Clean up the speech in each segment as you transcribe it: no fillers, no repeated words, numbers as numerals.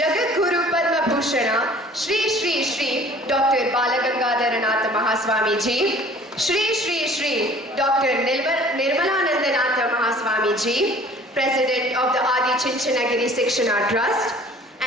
Jagat Guru Padma Bhushana, Shri Shri Shri Dr. Balagangadharanath Mahaswami Ji, Shri Shri Shri Dr. Nirmalanandanath Mahaswami Ji, President of the Adi Chinchanagiri Sikshana Trust,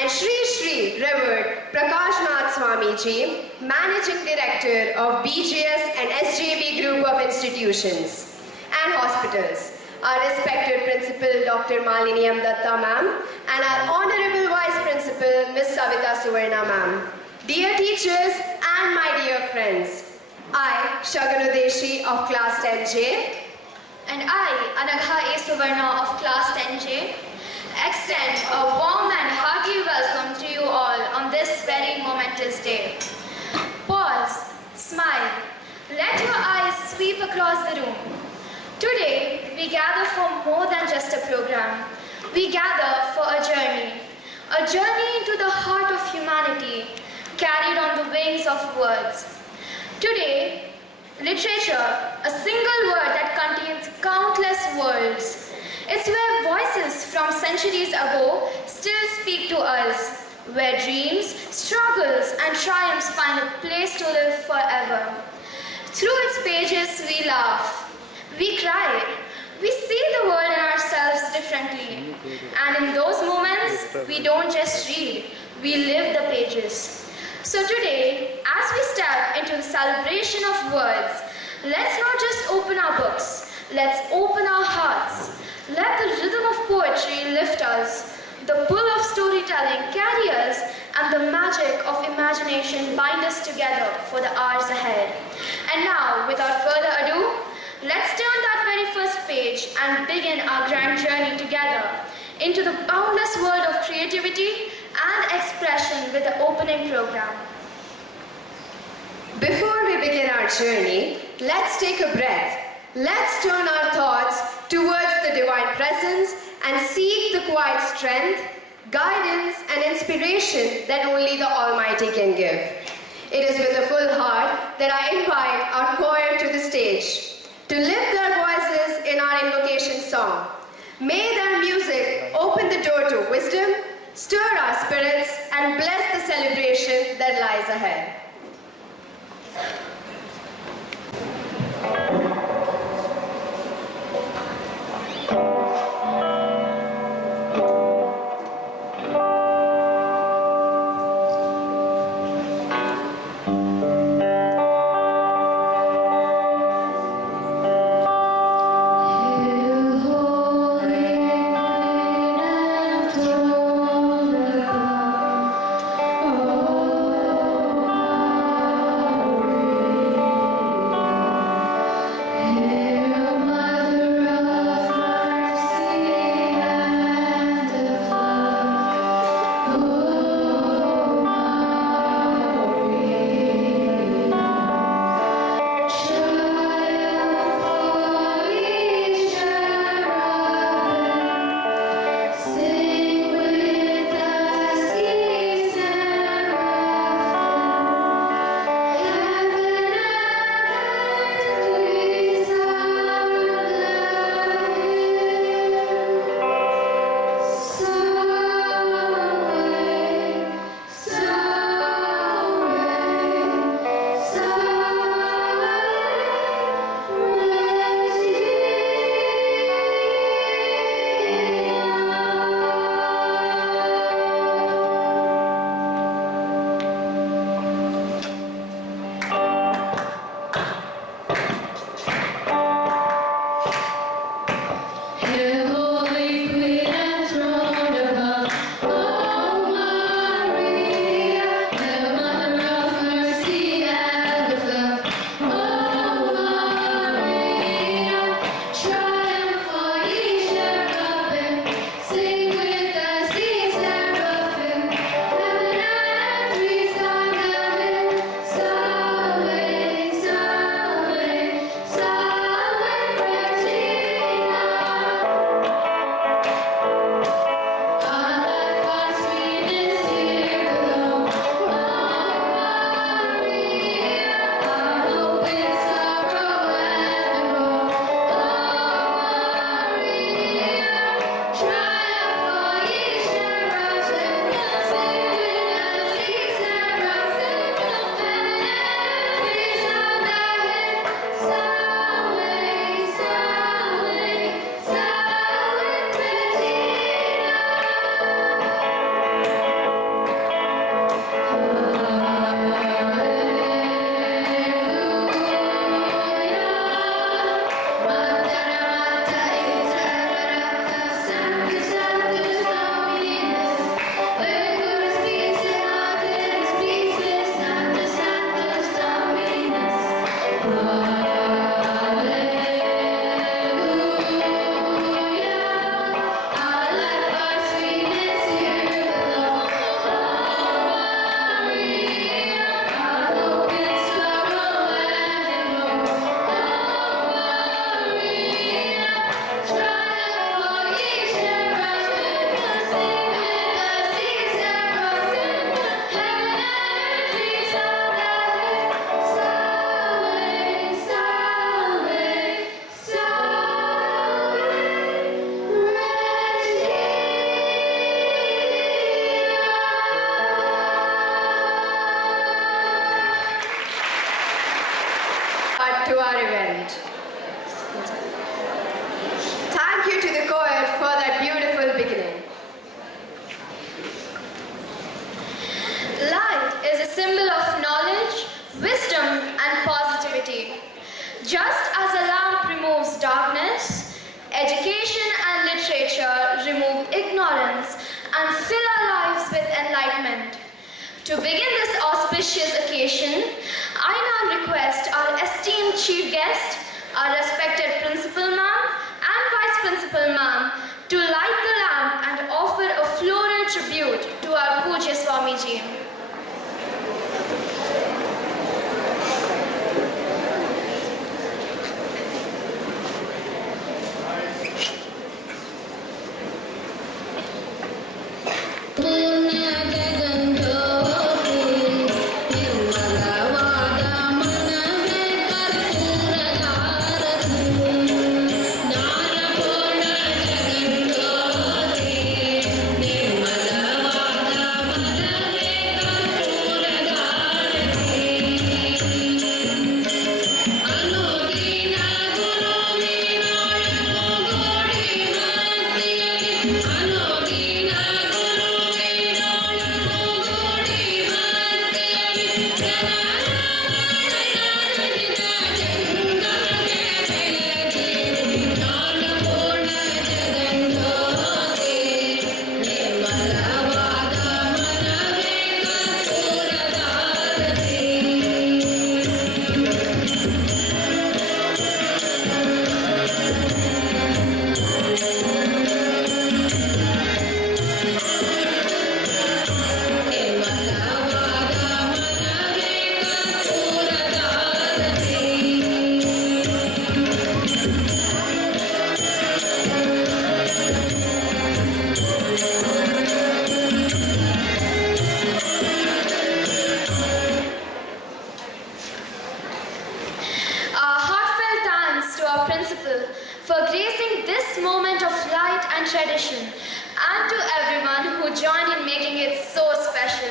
and Shri Shri Revered Prakash Nath Swami Ji, Managing Director of BGS and SJB Group of Institutions and Hospitals, our respected Principal Dr. Malini M. Datta Ma'am, and our Honorable Vice Principal Ms. Savita Suvarna Ma'am. Dear teachers and my dear friends, I, Shaganu Deshi of Class 10J, and I, Anagha A. Suvarna of Class 10J, extend a warm and hearty welcome to you all on this very momentous day. Pause, smile, let your eyes sweep across the room. Today, we gather for more than just a program. We gather for a journey into the heart of humanity, carried on the wings of words. Today, literature, a single word that contains countless worlds. It's where voices from centuries ago still speak to us, where dreams, struggles, and triumphs find a place to live forever. Through its pages, we laugh, we cry, we see the world and ourselves differently. And in those moments, we don't just read, we live the pages. So today, as we step into the celebration of words, let's not just open our books, let's open our hearts. Let the rhythm of poetry lift us, the pull of storytelling carry us, and the magic of imagination bind us together for the hours ahead. And now, without further ado, let's turn that very first page and begin our grand journey together into the boundless world of creativity and expression with the opening program. Before we begin our journey, let's take a breath. Let's turn our thoughts towards the divine presence and seek the quiet strength, guidance, and inspiration that only the Almighty can give. It is with a full heart that I invite our choir to the stage to lift their voices in our invocation song. May their music open the door to wisdom, stir our spirits, and bless the celebration that lies ahead. Oh is a symbol of knowledge, wisdom, and positivity. Just as a lamp removes darkness, education and literature remove ignorance and fill our lives with enlightenment. To begin this auspicious occasion, I now request our esteemed chief guest, our respected principal ma'am and vice principal ma'am, to light the lamp and offer a floral tribute to our Pujya Swamiji. For gracing this moment of light and tradition, and to everyone who joined in making it so special.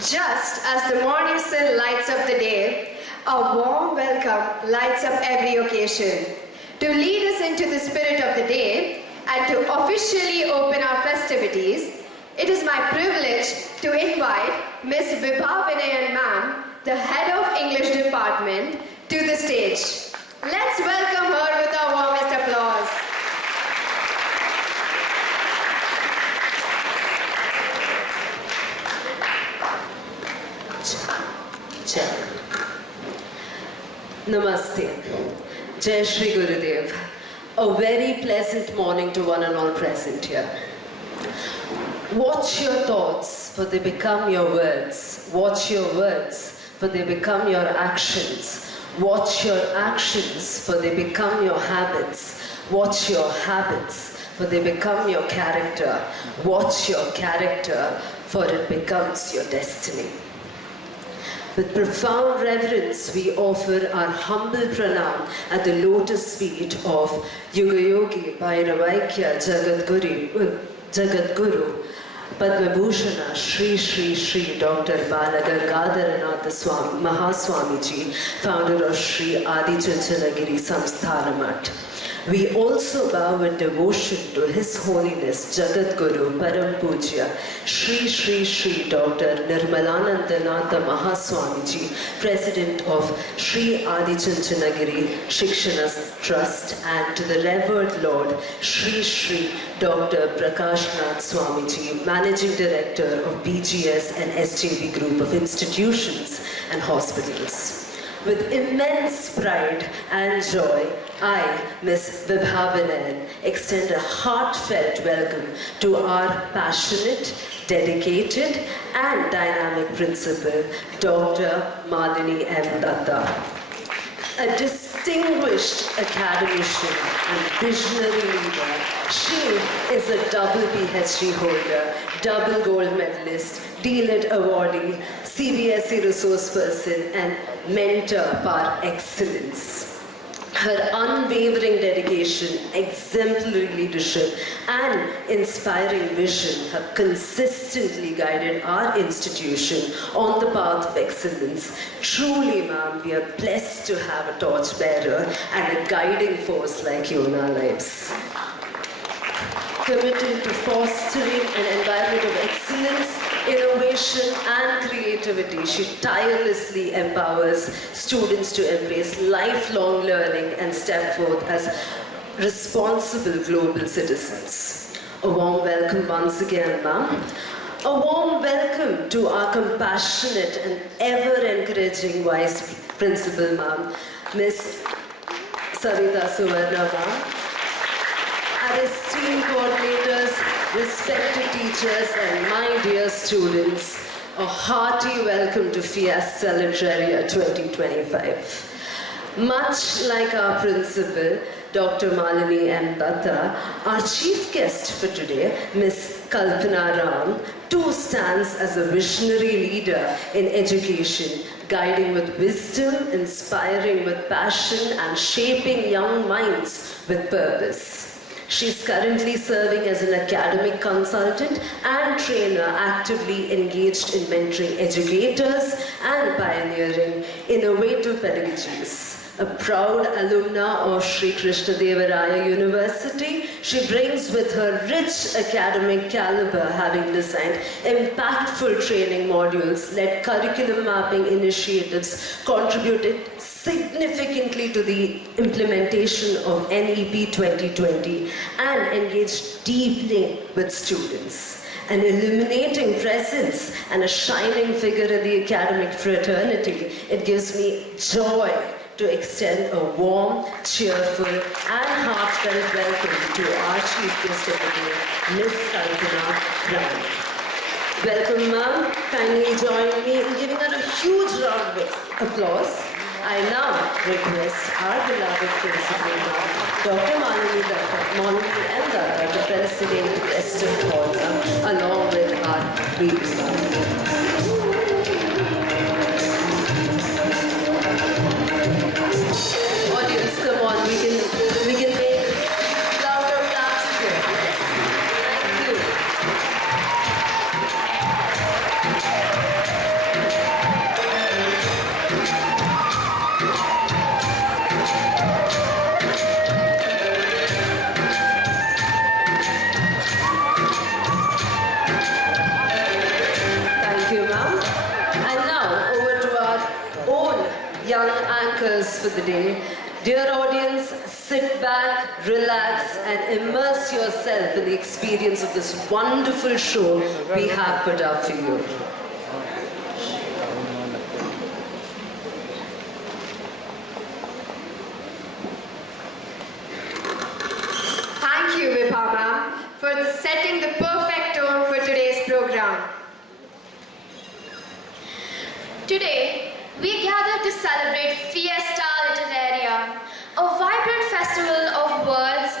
Just as the morning sun lights up the day, a warm welcome lights up every occasion. To lead us into the spirit of the day and to officially open our festivities, it is my privilege to invite Miss Vibha Vinayan ma'am, the head of English department, to the stage. Let's welcome her with our warmest applause. Check. Namaste. Jai Shri Gurudev. A very pleasant morning to one and all present here. Watch your thoughts, for they become your words. Watch your words, for they become your actions. Watch your actions, for they become your habits. Watch your habits, for they become your character. Watch your character, for it becomes your destiny. With profound reverence, we offer our humble pranam at the lotus feet of Yuga Yogi Bhairavaikya Jagadguru, Padma Bhushana Shri Shri Shri Dr. Balagangadharanatha Swami Mahaswamiji, founder of Shri Adi Chunchalagiri Samsthana. We also bow in devotion to His Holiness Jagadguru Param Pujya Shri Shri Shri Dr. Nirmalanandanatha Mahaswamiji, President of Shri Adi Chunchalagiri Shikshana Trust, and to the Revered Lord Shri Shri Dr. Prakashnath Swamiji, Managing Director of BGS and SJV Group of Institutions and Hospitals. With immense pride and joy, I, Ms. Vibha Vinayan, extend a heartfelt welcome to our passionate, dedicated, and dynamic principal, Dr. Malini M. Datta. A distinguished academician and visionary leader, she is a double PhD holder, double gold medalist, D.Litt awardee, CBSE resource person, and mentor par excellence. Her unwavering dedication, exemplary leadership, and inspiring vision have consistently guided our institution on the path of excellence. Truly, ma'am, we are blessed to have a torchbearer and a guiding force like you in our lives. Committed to fostering an environment of excellence, innovation, innovation and creativity, she tirelessly empowers students to embrace lifelong learning and step forth as responsible global citizens. A warm welcome once again, ma'am. A warm welcome to our compassionate and ever-encouraging Vice Principal, ma'am, Miss Savita Suvarna, ma'am. Our esteemed coordinators, respected teachers, and my dear students, a hearty welcome to Fiesta Literaria 2025. Much like our principal, Dr. Malini M. Datta, our chief guest for today, Miss Kalpana Ram, too stands as a visionary leader in education, guiding with wisdom, inspiring with passion, and shaping young minds with purpose. She's currently serving as an academic consultant and trainer, actively engaged in mentoring educators and pioneering innovative pedagogies. A proud alumna of Sri Krishna Deva Raya University, she brings with her rich academic caliber, having designed impactful training modules, led curriculum mapping initiatives, contributed significantly to the implementation of NEP 2020, and engaged deeply with students. An illuminating presence and a shining figure in the academic fraternity, it gives me joy to extend a warm, cheerful, and heartfelt welcome to our Chief Guest of the day, Ms. Kalpana Ram. Welcome, ma'am. Kindly join me in giving her a huge round of applause. I now request our beloved principal, Dr. Malini M. Datta, to president the rest of the hall, along with our baby ma'am. Audience, come on, we can make louder claps here. Yes. Thank you. Thank you, ma'am. And now over to our own young anchors for the day. Dear audience, sit back, relax, and immerse yourself in the experience of this wonderful show we have put up for you. Thank you, Vibha ma'am, for setting the perfect tone for today's program. Today, we gather to celebrate Fiesta Literaria, a vibrant festival of words,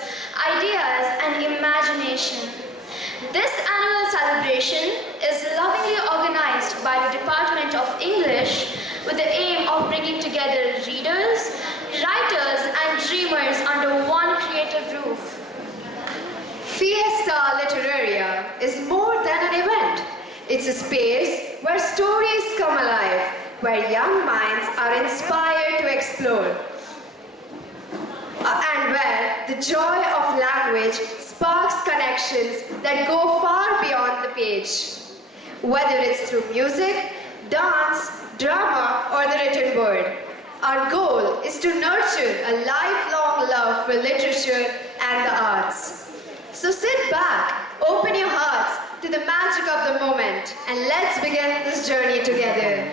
ideas, and imagination. This annual celebration is lovingly organized by the Department of English with the aim of bringing together readers, writers, and dreamers under one creative roof. Fiesta Literaria is more than an event. It's a space where stories come alive, where young minds are inspired to explore, and where the joy of language sparks connections that go far beyond the page. Whether it's through music, dance, drama, or the written word, our goal is to nurture a lifelong love for literature and the arts. So sit back, open your hearts to the magic of the moment, and let's begin this journey together.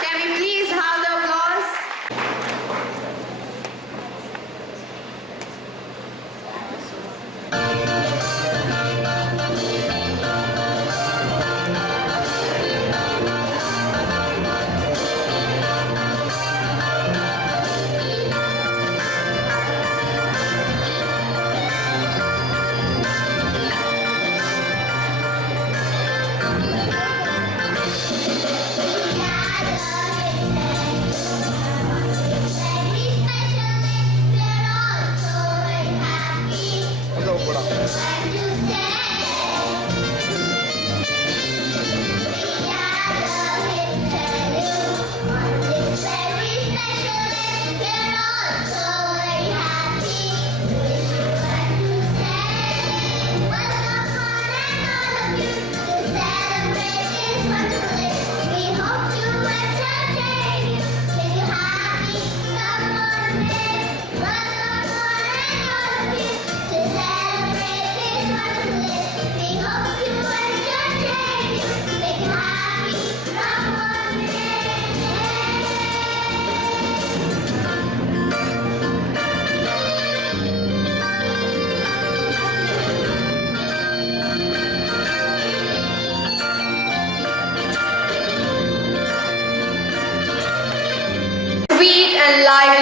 Can we please have the applause?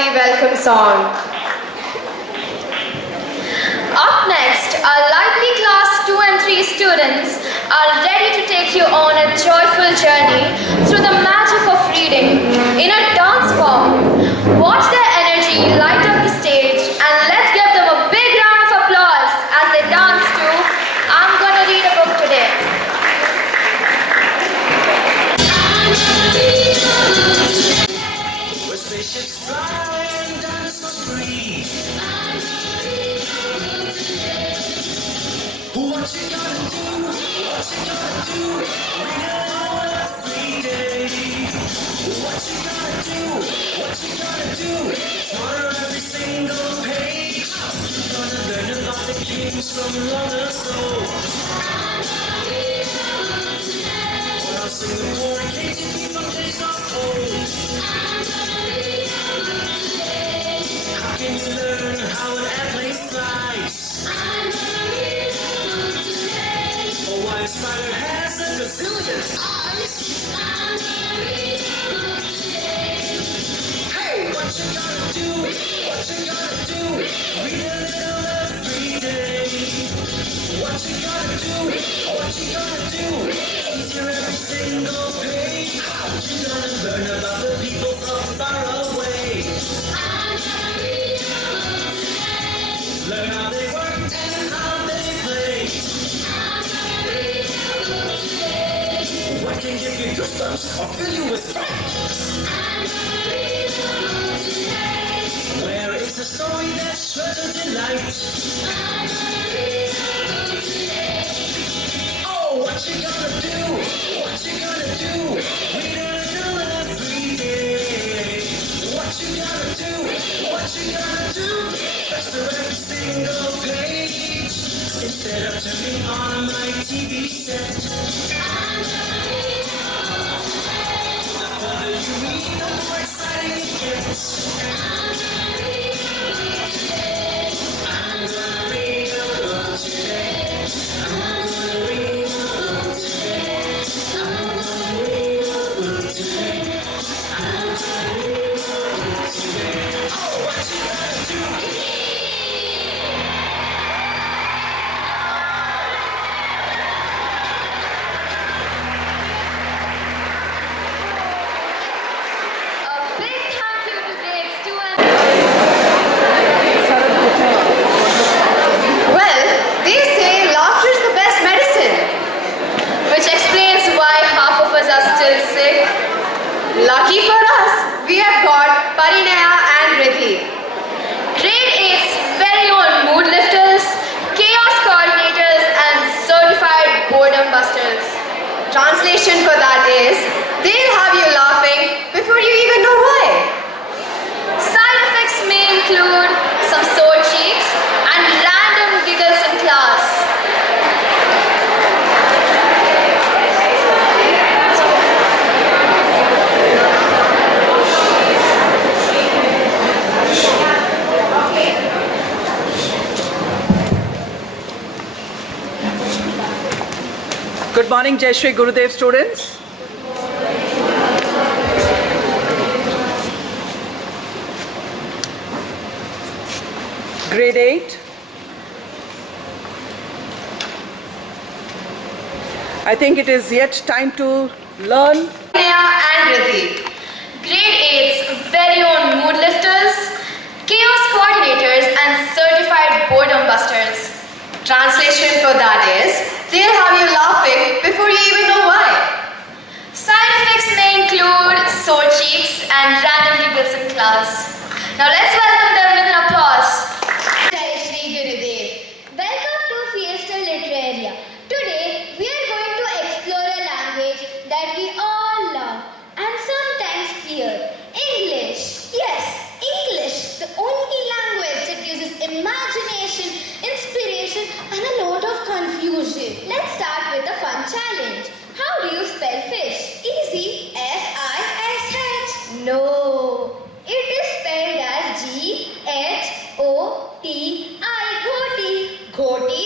Diwali welcome song. Up next, our lively class 2 and 3 students are ready to take you on a joyful journey through the magic of reading in a dance form. Watch their energy light up the stage and let's give them a big round of applause as they dance to I'm Gonna Read a Book Today. Where spaceships fly and dinosaurs breathe. What you gonna do? What you gonna do? Read it all every day. What you gonna do? What you gonna do? Smarter every single page. You're gonna learn about the kings from long ago. Or I'll sing the war and KGB from days of old. How can you learn how an airplane flies? Or why a spider has a gazillion eyes? Hey, what you gonna do? What you gonna do? Read a little every day. What you gonna do? What you gonna do? Easier every single page. You're gonna learn about the people from far away. Learn how they work and how they play. What can give you goosebumps or fill you with fright? Where is the story that's sure to delight? Oh, what you gonna do? What you gonna do? Read a little every day. What you gonna do? What you gonna do? Faster every single page. Instead of turning on my TV set. The further you read, the more exciting it gets. I'm gonna read a book today. I'm gonna read a book today. I'm gonna read a book today. I'm gonna read a book today. Oh, what you gonna do? A big thank you to grades 2 and Well, they say laughter is the best medicine. which explains why half of us are still sick. Lucky for us, we have got Parinaya and Riddhi. Grade 8's very own mood lifters, chaos coordinators, and certified boredom busters. Translation for that is, they'll have you laughing before you even know why. Side effects may include some sore cheeks and random giggles in class. Good morning, Jai Shri Gurudev students. Grade 8. I think it is yet time to learn. Parinaya and Riddhi. Grade 8's very own mood lifters, chaos coordinators, and certified boredom busters. Translation for that is, they'll have you laughing before you even know why. Side effects may include sore cheeks and random giggles in class. Now let's welcome them with an applause. Jai Shri Gurudev. Welcome to Fiesta Literaria. Today we are going to explore a language that we all love and sometimes fear. English. Yes, English. The only language that uses imagination, inspiration and a lot of confusion. Let's start with a fun challenge. How do you spell fish? Easy. F-I-S-H. No. It is spelled as G-H-O-T-I. Ghoti. Ghoti?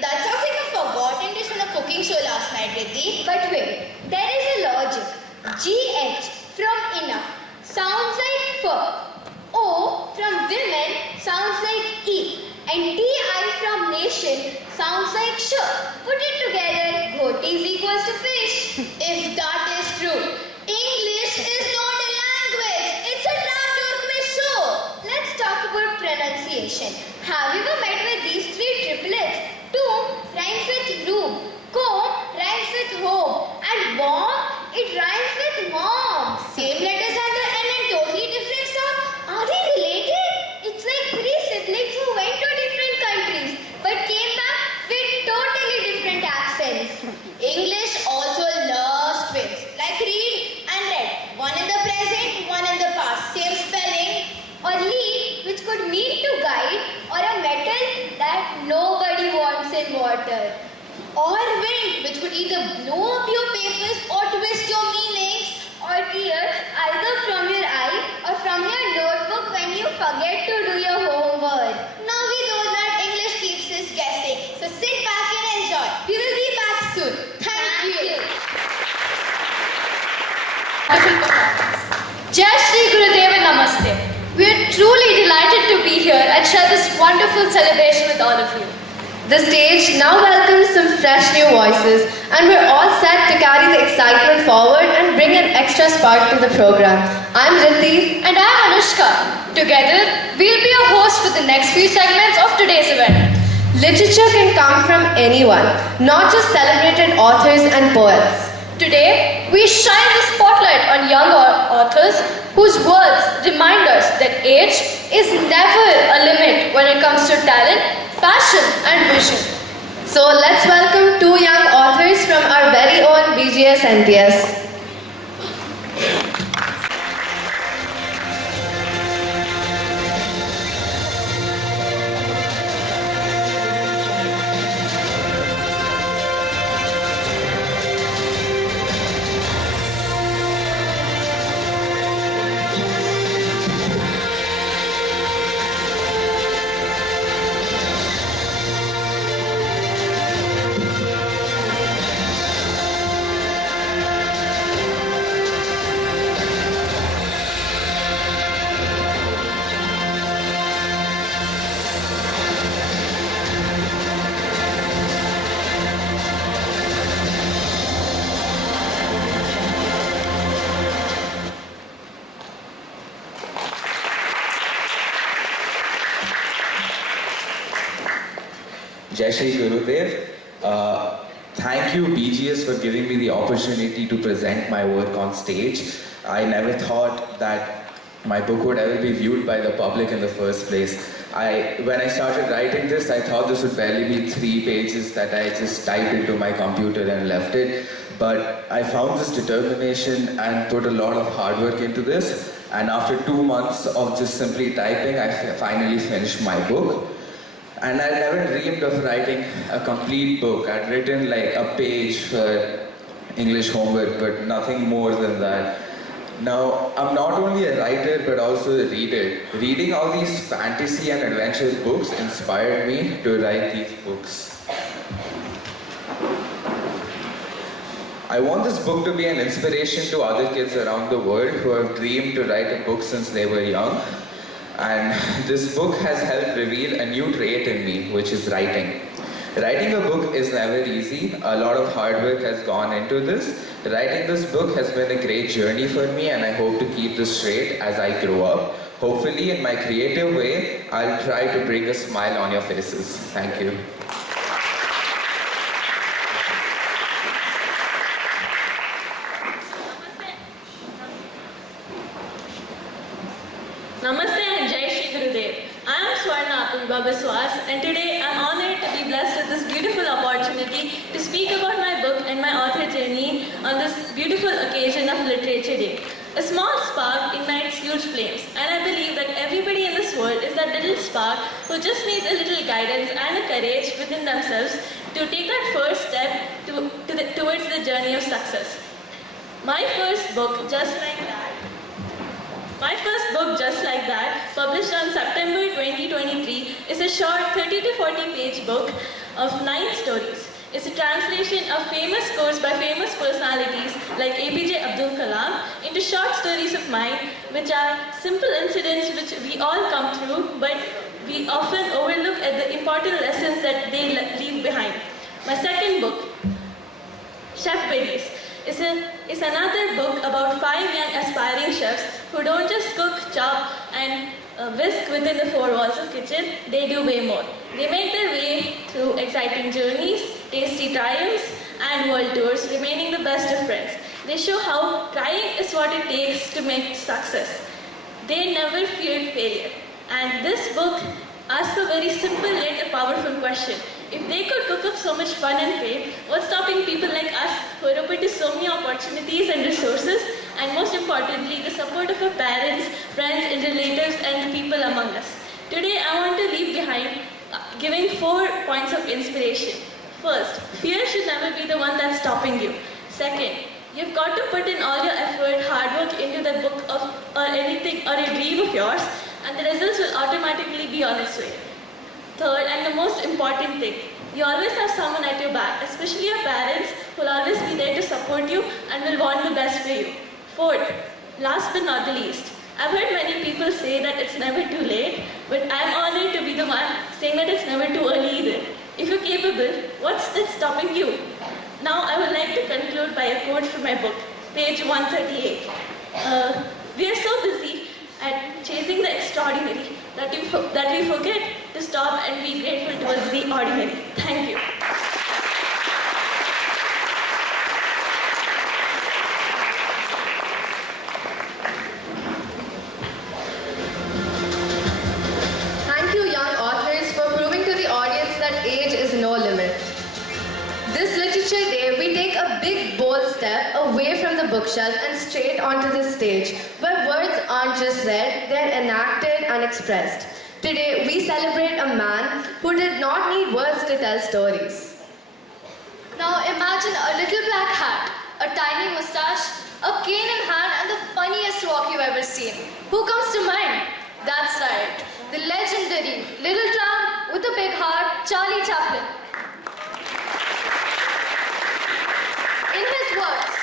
That sounds like a forgotten dish on a cooking show last night, Riddhi. But wait, there is a logic. G-H from enough sounds like fur. picture. Put it together, goat is equals to fish. If that is true, English is not a language. It's a trapdoor quiz show. Let's talk about pronunciation. Have you ever met with these three triplets? Tomb rhymes with room. Comb rhymes with home. And bomb, it rhymes with mom. Same letters at the end and totally different sound. Are they related? It's like three siblings who went to different countries but came back with totally different accents. English also loves twins like read and read. One in the present, one in the past. Same spelling. Or lead, which could mean to guide, or a metal that nobody wants in water. Or wind, which could either blow up your papers or twist your meanings. Or tears, either from your eye or from your notebook when you forget to do your homework. Now we know that English keeps us guessing. So sit back and enjoy. We will be back soon. Thank you. Wonderful performance. Jai Shri Gurudev and Namaste. We are truly delighted to be here and share this wonderful celebration with all of you. The stage now welcomes some fresh new voices, and we're all set to carry the excitement forward and bring an extra spark to the program. I'm Riddhi. And I'm Anushka. Together, we'll be your hosts for the next few segments of today's event. Literature can come from anyone, not just celebrated authors and poets. Today, we shine the spotlight on young authors whose words remind us that age is never a limit when it comes to talent, passion and vision. So let's welcome two young authors from our very own BGS NTS. Jai Shri Gurudev. Thank you BGS for giving me the opportunity to present my work on stage. I never thought that my book would ever be viewed by the public in the first place. When I started writing this, I thought this would barely be 3 pages that I just typed into my computer and left it. But I found this determination and put a lot of hard work into this. And after 2 months of just simply typing, I finally finished my book. And I never dreamed of writing a complete book. I'd written like a page for English homework, but nothing more than that. Now, I'm not only a writer, but also a reader. Reading all these fantasy and adventure books inspired me to write these books. I want this book to be an inspiration to other kids around the world who have dreamed to write a book since they were young. And this book has helped reveal a new trait in me, which is writing. Writing a book is never easy. A lot of hard work has gone into this. Writing this book has been a great journey for me, and I hope to keep this trait as I grow up. Hopefully, in my creative way, I'll try to bring a smile on your faces. Thank you. Namaste and Jai Shri Gurudev. I am Swarna Apurva Biswas, and today I am honored to be blessed with this beautiful opportunity to speak about my book and my author journey on this beautiful occasion of Literature Day. A small spark ignites huge flames, and I believe that everybody in this world is that little spark who just needs a little guidance and a courage within themselves to take that first step towards the journey of success. My first book, Just Like That, published on September 2023, is a short 30 to 40 page book of 9 stories. It's a translation of famous quotes by famous personalities like APJ Abdul Kalam into short stories of mine, which are simple incidents which we all come through, but we often overlook at the important lessons that they leave behind. Recipes is another book about 5 young aspiring chefs who don't just cook, chop, and whisk within the 4 walls of kitchen. They do way more. They make their way through exciting journeys, tasty triumphs, and world tours, remaining the best of friends. They show how trying is what it takes to make success. They never feared failure. And this book asks a very simple yet a powerful question. If they could cook up so much fun and fame, what's stopping people like us who are open to so many opportunities and resources, and most importantly, the support of our parents, friends, and relatives, and the people among us? Today, I want to leave behind giving 4 points of inspiration. First, fear should never be the one that's stopping you. Second, you've got to put in all your effort, hard work into that book or anything or a dream of yours, and the results will automatically be on its way. Third, and the most important thing, you always have someone at your back, especially your parents, who will always be there to support you and will want the best for you. Fourth, last but not the least, I've heard many people say that it's never too late, but I'm honored to be the one saying that it's never too early either. If you're capable, what's that stopping you? Now I would like to conclude by a quote from my book, page 138. We are so busy at chasing the extraordinary that we forget to stop and be grateful towards the ordinary. Thank you. Thank you, young authors, for proving to the audience that age is no limit. This Literature Day, we take a big, bold step away from the bookshelf and straight onto the stage, where words aren't just read, they're enacted and expressed. Today, we celebrate a man who did not need words to tell stories. Now imagine a little black hat, a tiny mustache, a cane in hand, and the funniest walk you've ever seen. Who comes to mind? That's right, the legendary little tramp with a big heart, Charlie Chaplin. In his words,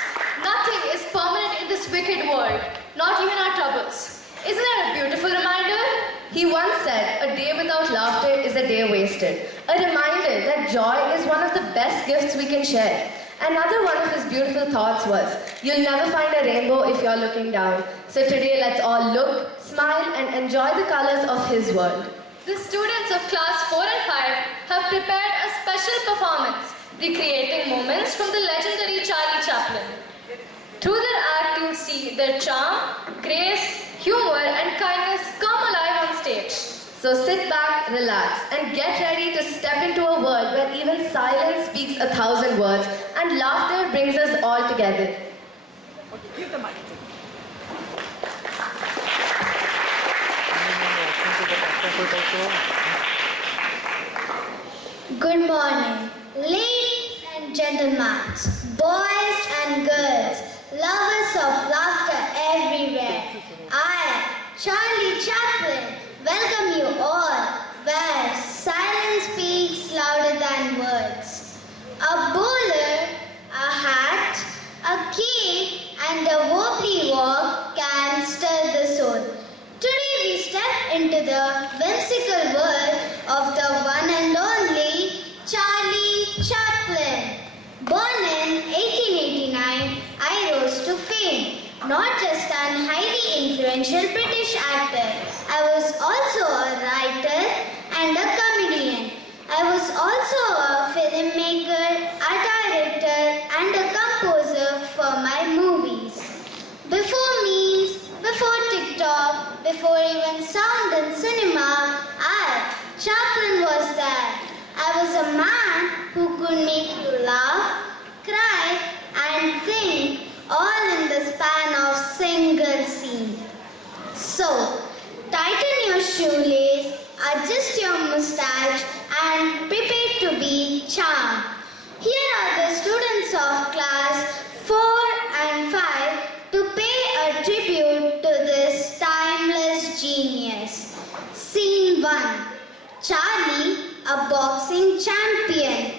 nothing is permanent in this wicked world, not even our troubles. Isn't that a beautiful reminder? He once said, "A day without laughter is a day wasted." A reminder that joy is one of the best gifts we can share. Another one of his beautiful thoughts was, "You'll never find a rainbow if you're looking down." So today, let's all look, smile, and enjoy the colors of his world. The students of class 4 and 5 have prepared a special performance, recreating moments from the legendary Charlie Chaplin. Through their act, you'll see their charm, grace, humor, and kindness come alive on stage. So sit back, relax, and get ready to step into a world where even silence speaks 1,000 words and laughter brings us all together. Give the mic. Good morning, ladies and gentlemen, boys and girls, lovers of laughter everywhere. I, Charlie Chaplin, welcome you all where silence speaks louder than words. A bowler, a hat, a cane, and a wobbly walk can stir the soul. Today we step into the whimsical world of the one and only Charlie Chaplin. Born in 1889, I rose to fame. Not just an highly influential British actor, I was also a writer and a comedian. I was also a filmmaker, a director, and a composer for my movies. Before memes, before TikTok, before even sound in cinema, Chaplin was there. I was a man who could make you laugh, cry, and think all in the span of single scene. So, tighten your shoelace, adjust your mustache, and prepare to be charmed. Here are the students of class 4 and 5 to pay a tribute to this timeless genius. Scene 1. Charlie, a boxing champion.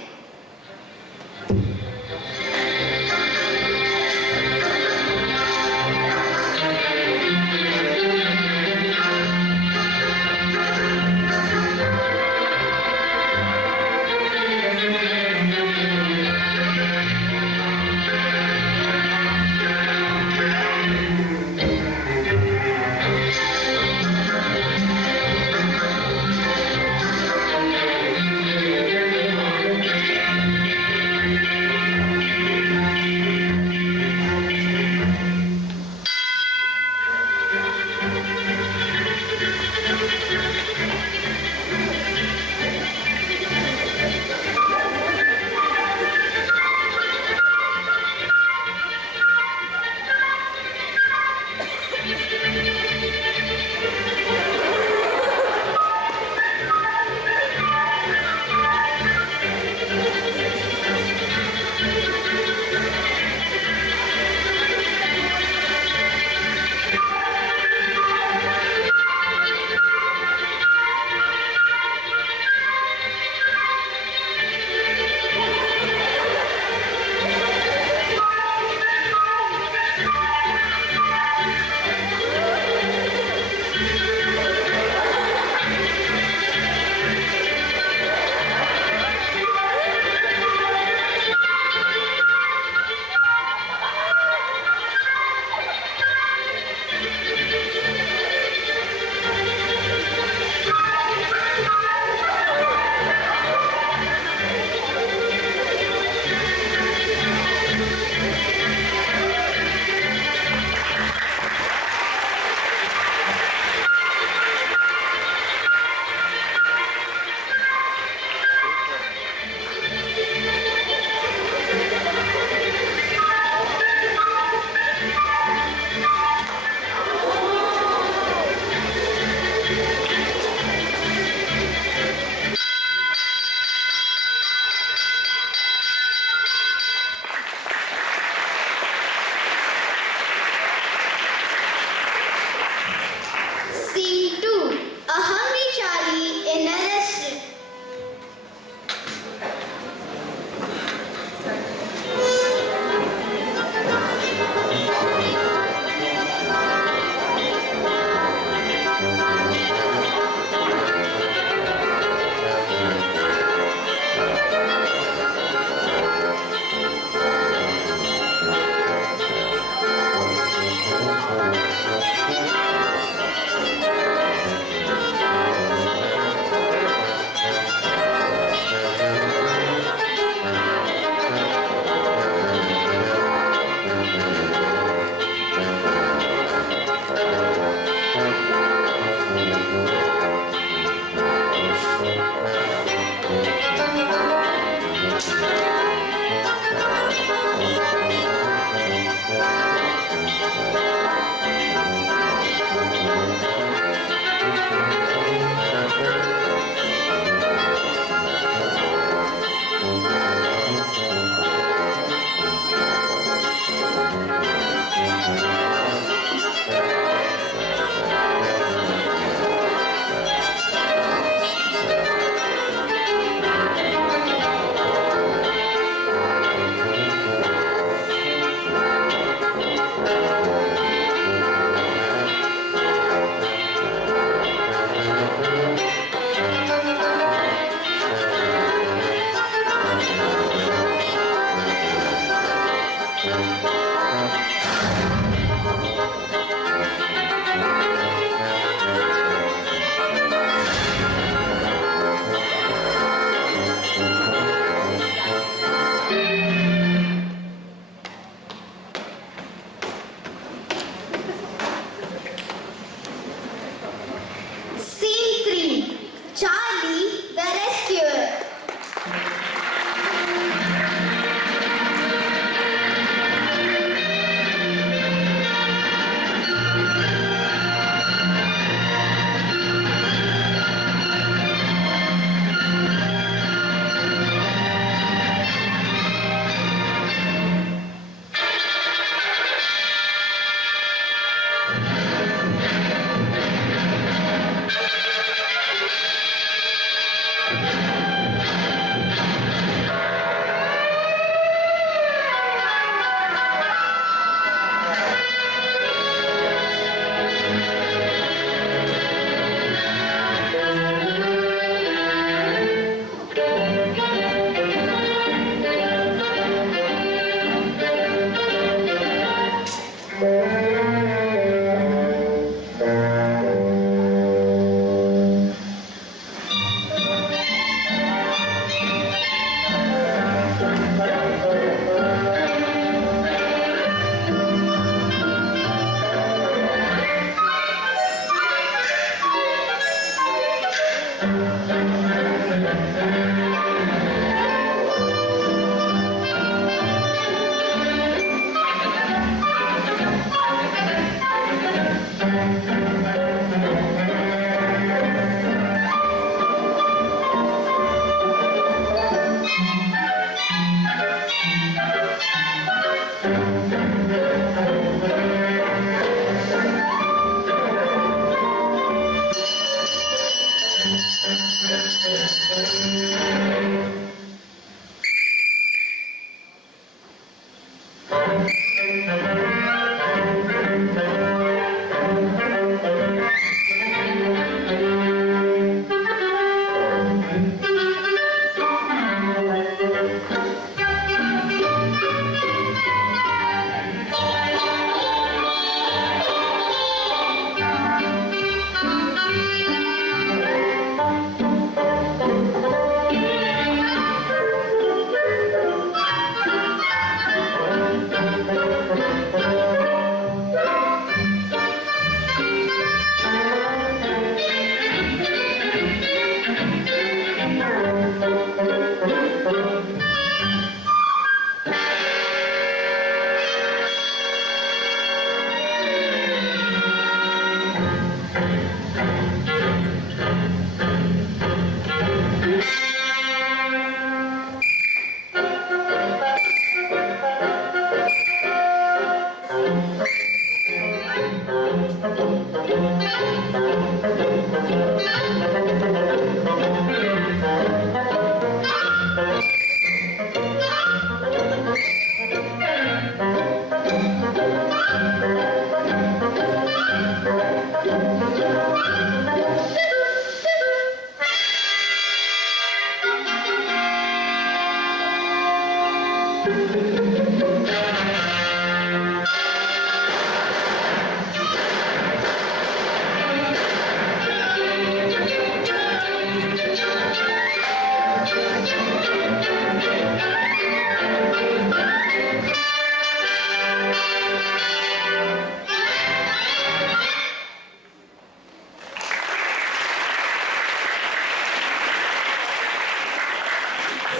Scene 3. Charlie the Rescuer.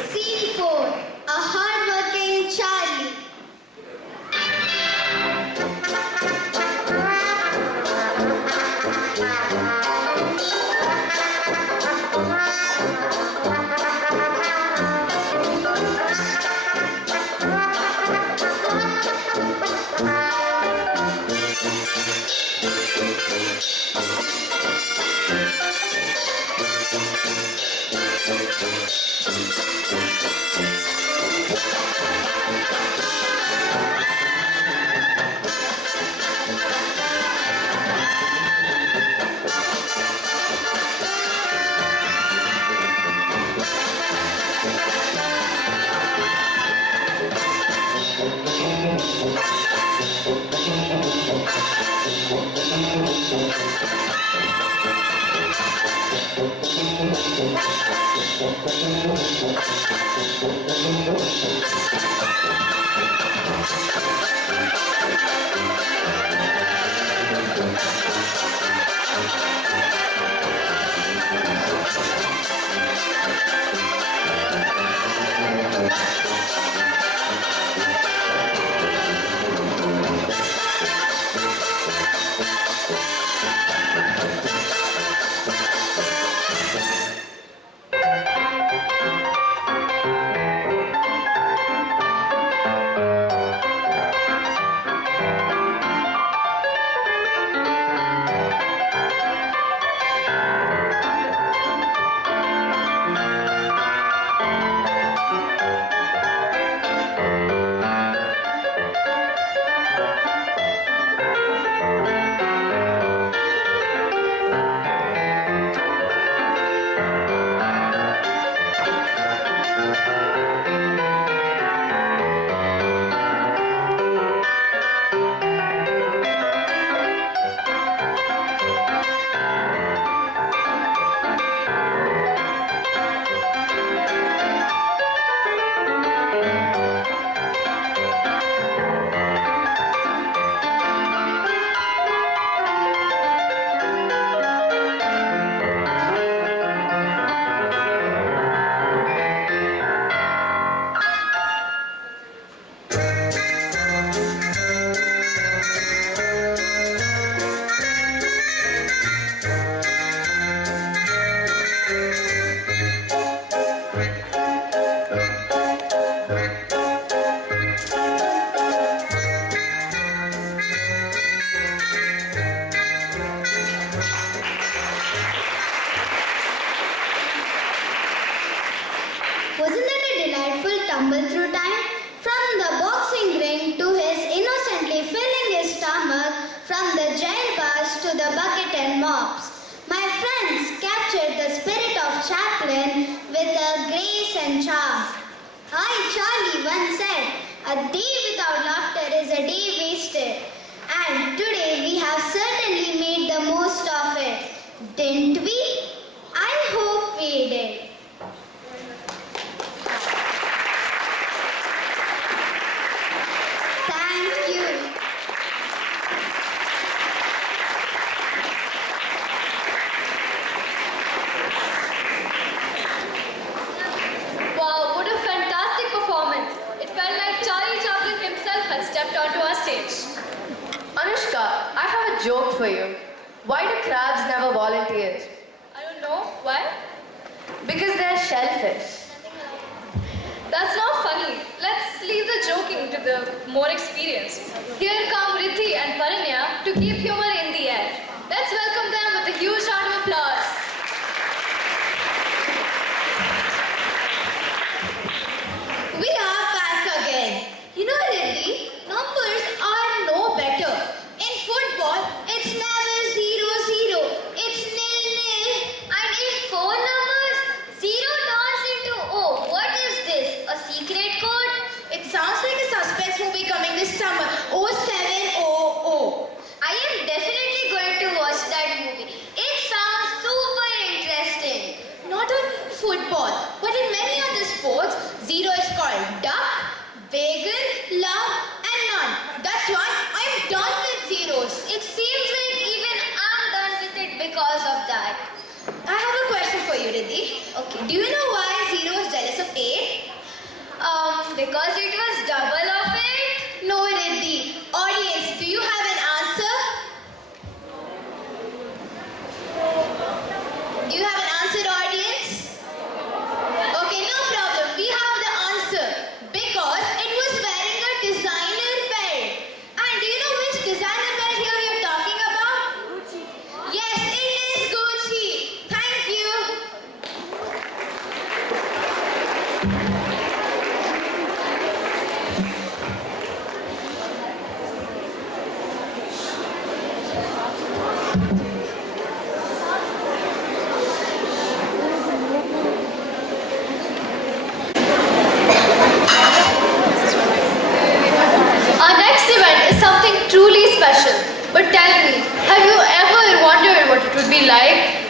Scene 4. A hardworking Charlie. Wasn't it a delightful tumble through time? From the boxing ring to his innocently filling his stomach, from the jail bars to the bucket and mops. My friends captured the spirit of Chaplin with a grace and charm. Charlie once said, "A day without laughter is a day wasted." And today we have certainly made the most of it. Didn't we? I hope we did. Thank you. Wow, what a fantastic performance. It felt like Charlie Chaplin himself had stepped onto our stage. Anushka, I have a joke for you. Why do crabs never volunteer? I don't know. Why? Because they're shellfish. That's not funny. Let's leave the joking to the more experienced. Here come Riddhi and Paranya to keep humor in the air. Let's welcome them with a huge round of applause. We are back again. You know, Riddhi, numbers are no better. In football, it's never 0-0. It's 0-0. And in phone numbers, 0 turns into O. What is this? A secret code? It sounds like a suspense movie coming this summer. 0700. I am definitely going to watch that movie. It sounds super interesting. Not only in football, but in many other sports, 0 is called duck, bagel, love, and none. That's why I'm done with zeros. It seems like even I'm done with it because of that. I have a question for you, Riddhi. Okay, do you know why 0 is jealous of 8? Because it was double of it. No, Riddhi. Audience, do you have an answer? Do you have an answer, audience? Okay, no problem. We have the answer. Because it was wearing a designer belt. And do you know which designer belt here we are talking about? Gucci. Yes, it is Gucci. Thank you.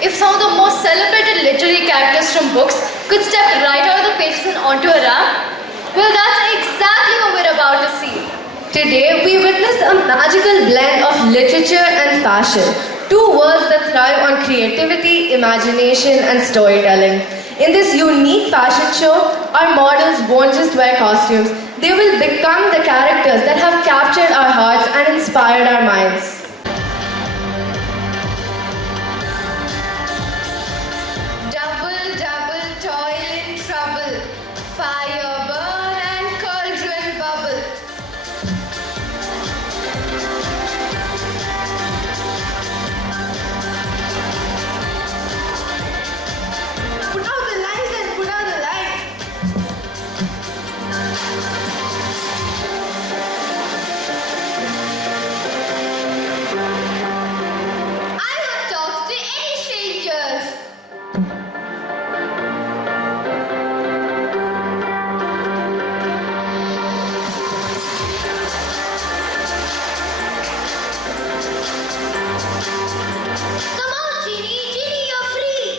if some of the most celebrated literary characters from books could step right out of the pages and onto a ramp? Well, that's exactly what we're about to see. Today, we witnessed a magical blend of literature and fashion, two worlds that thrive on creativity, imagination, and storytelling. In this unique fashion show, our models won't just wear costumes, they will become the characters that have captured our hearts and inspired our minds. Double, double, toil in trouble, fire burn and cauldron bubble. Put out the lights and put out the lights. I have talked to any strangers. Come on, Genie. Genie, you're free.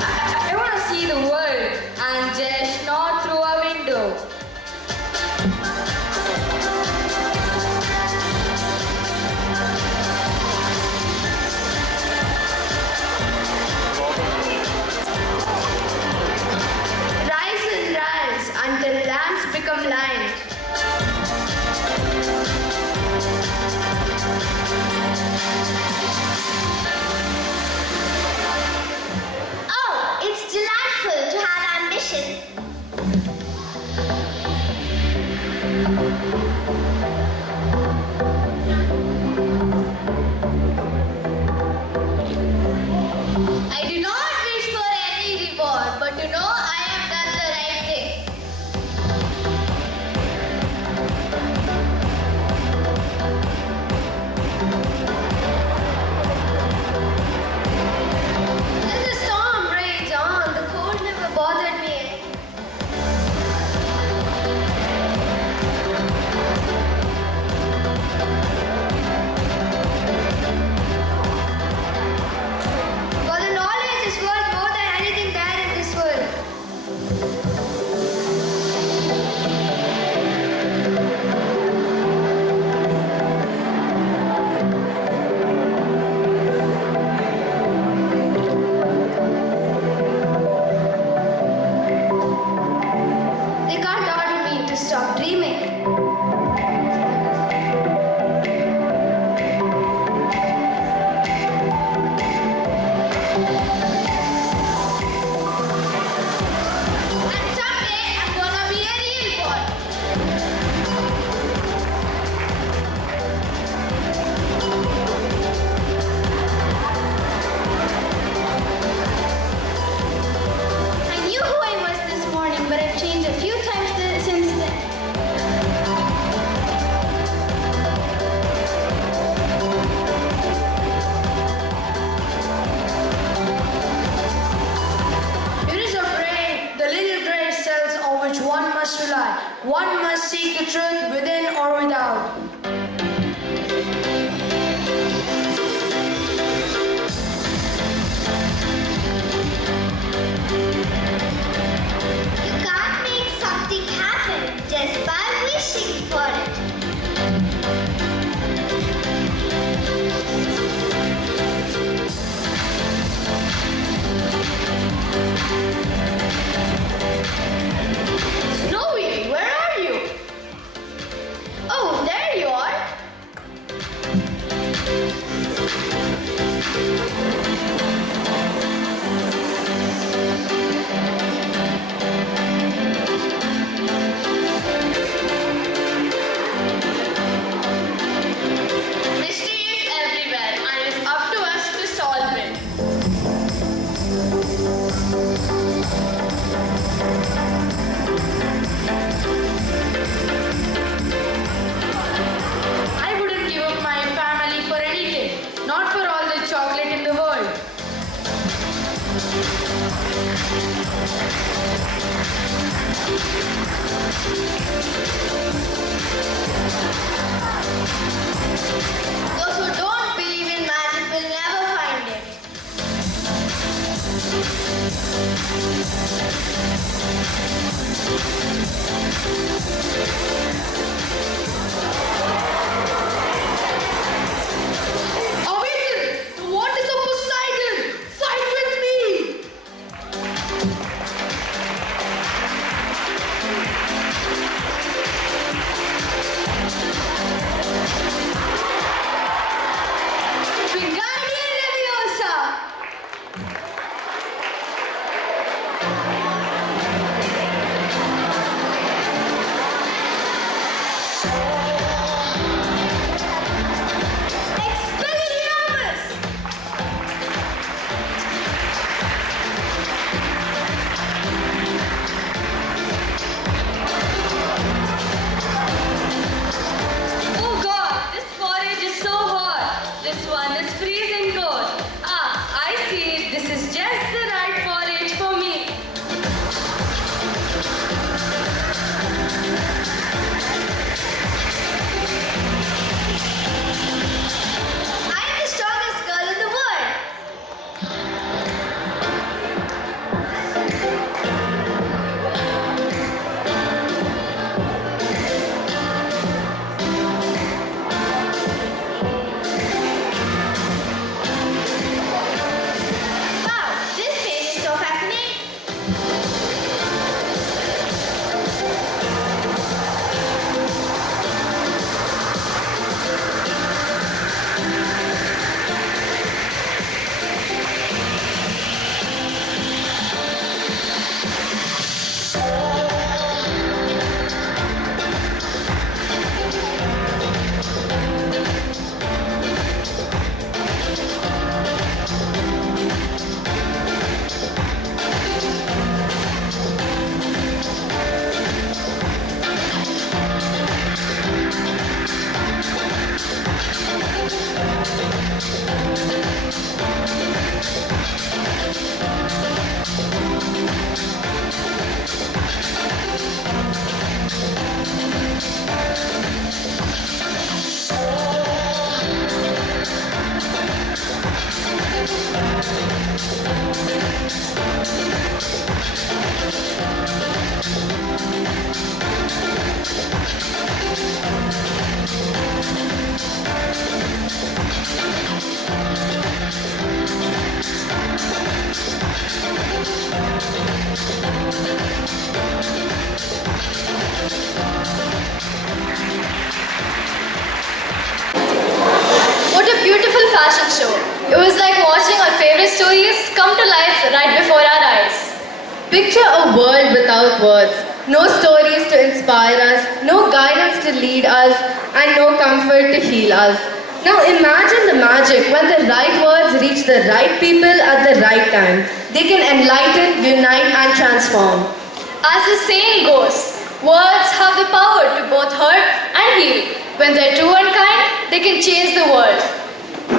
I want to see the world and just not through a window. Rise and rise until lamps become lines. Oh, it's delightful to have ambition. I do not wish for any reward, but to know I have done the right thing. And the storm raged on, the cold never bothered me. For the knowledge is worth more than anything there in this world. They can't order me to stop dreaming. And someday I'm gonna be a real boy. I knew who I was this morning, but I've changed a few times since then. It is a brain, the little gray cells on which one must rely. One must seek the truth within or without. You can't make something happen just by wishing for it. Snowy, where are you? Oh, there you are. fashion show. It was like watching our favorite stories come to life right before our eyes. Picture a world without words. No stories to inspire us, no guidance to lead us, and no comfort to heal us. Now imagine the magic when the right words reach the right people at the right time. They can enlighten, unite, and transform. As the saying goes, words have the power to both hurt and heal. When they're true and kind, they can change the world.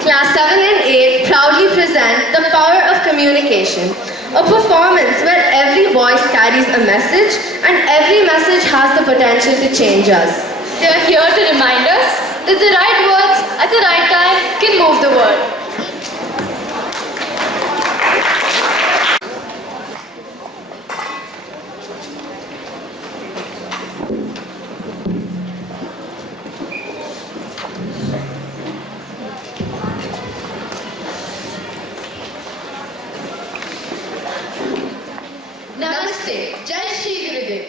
Class 7 and 8 proudly present The Power of Communication, a performance where every voice carries a message and every message has the potential to change us. They are here to remind us that the right words at the right time can move the world. Namaste, Jai Shri Gurudev.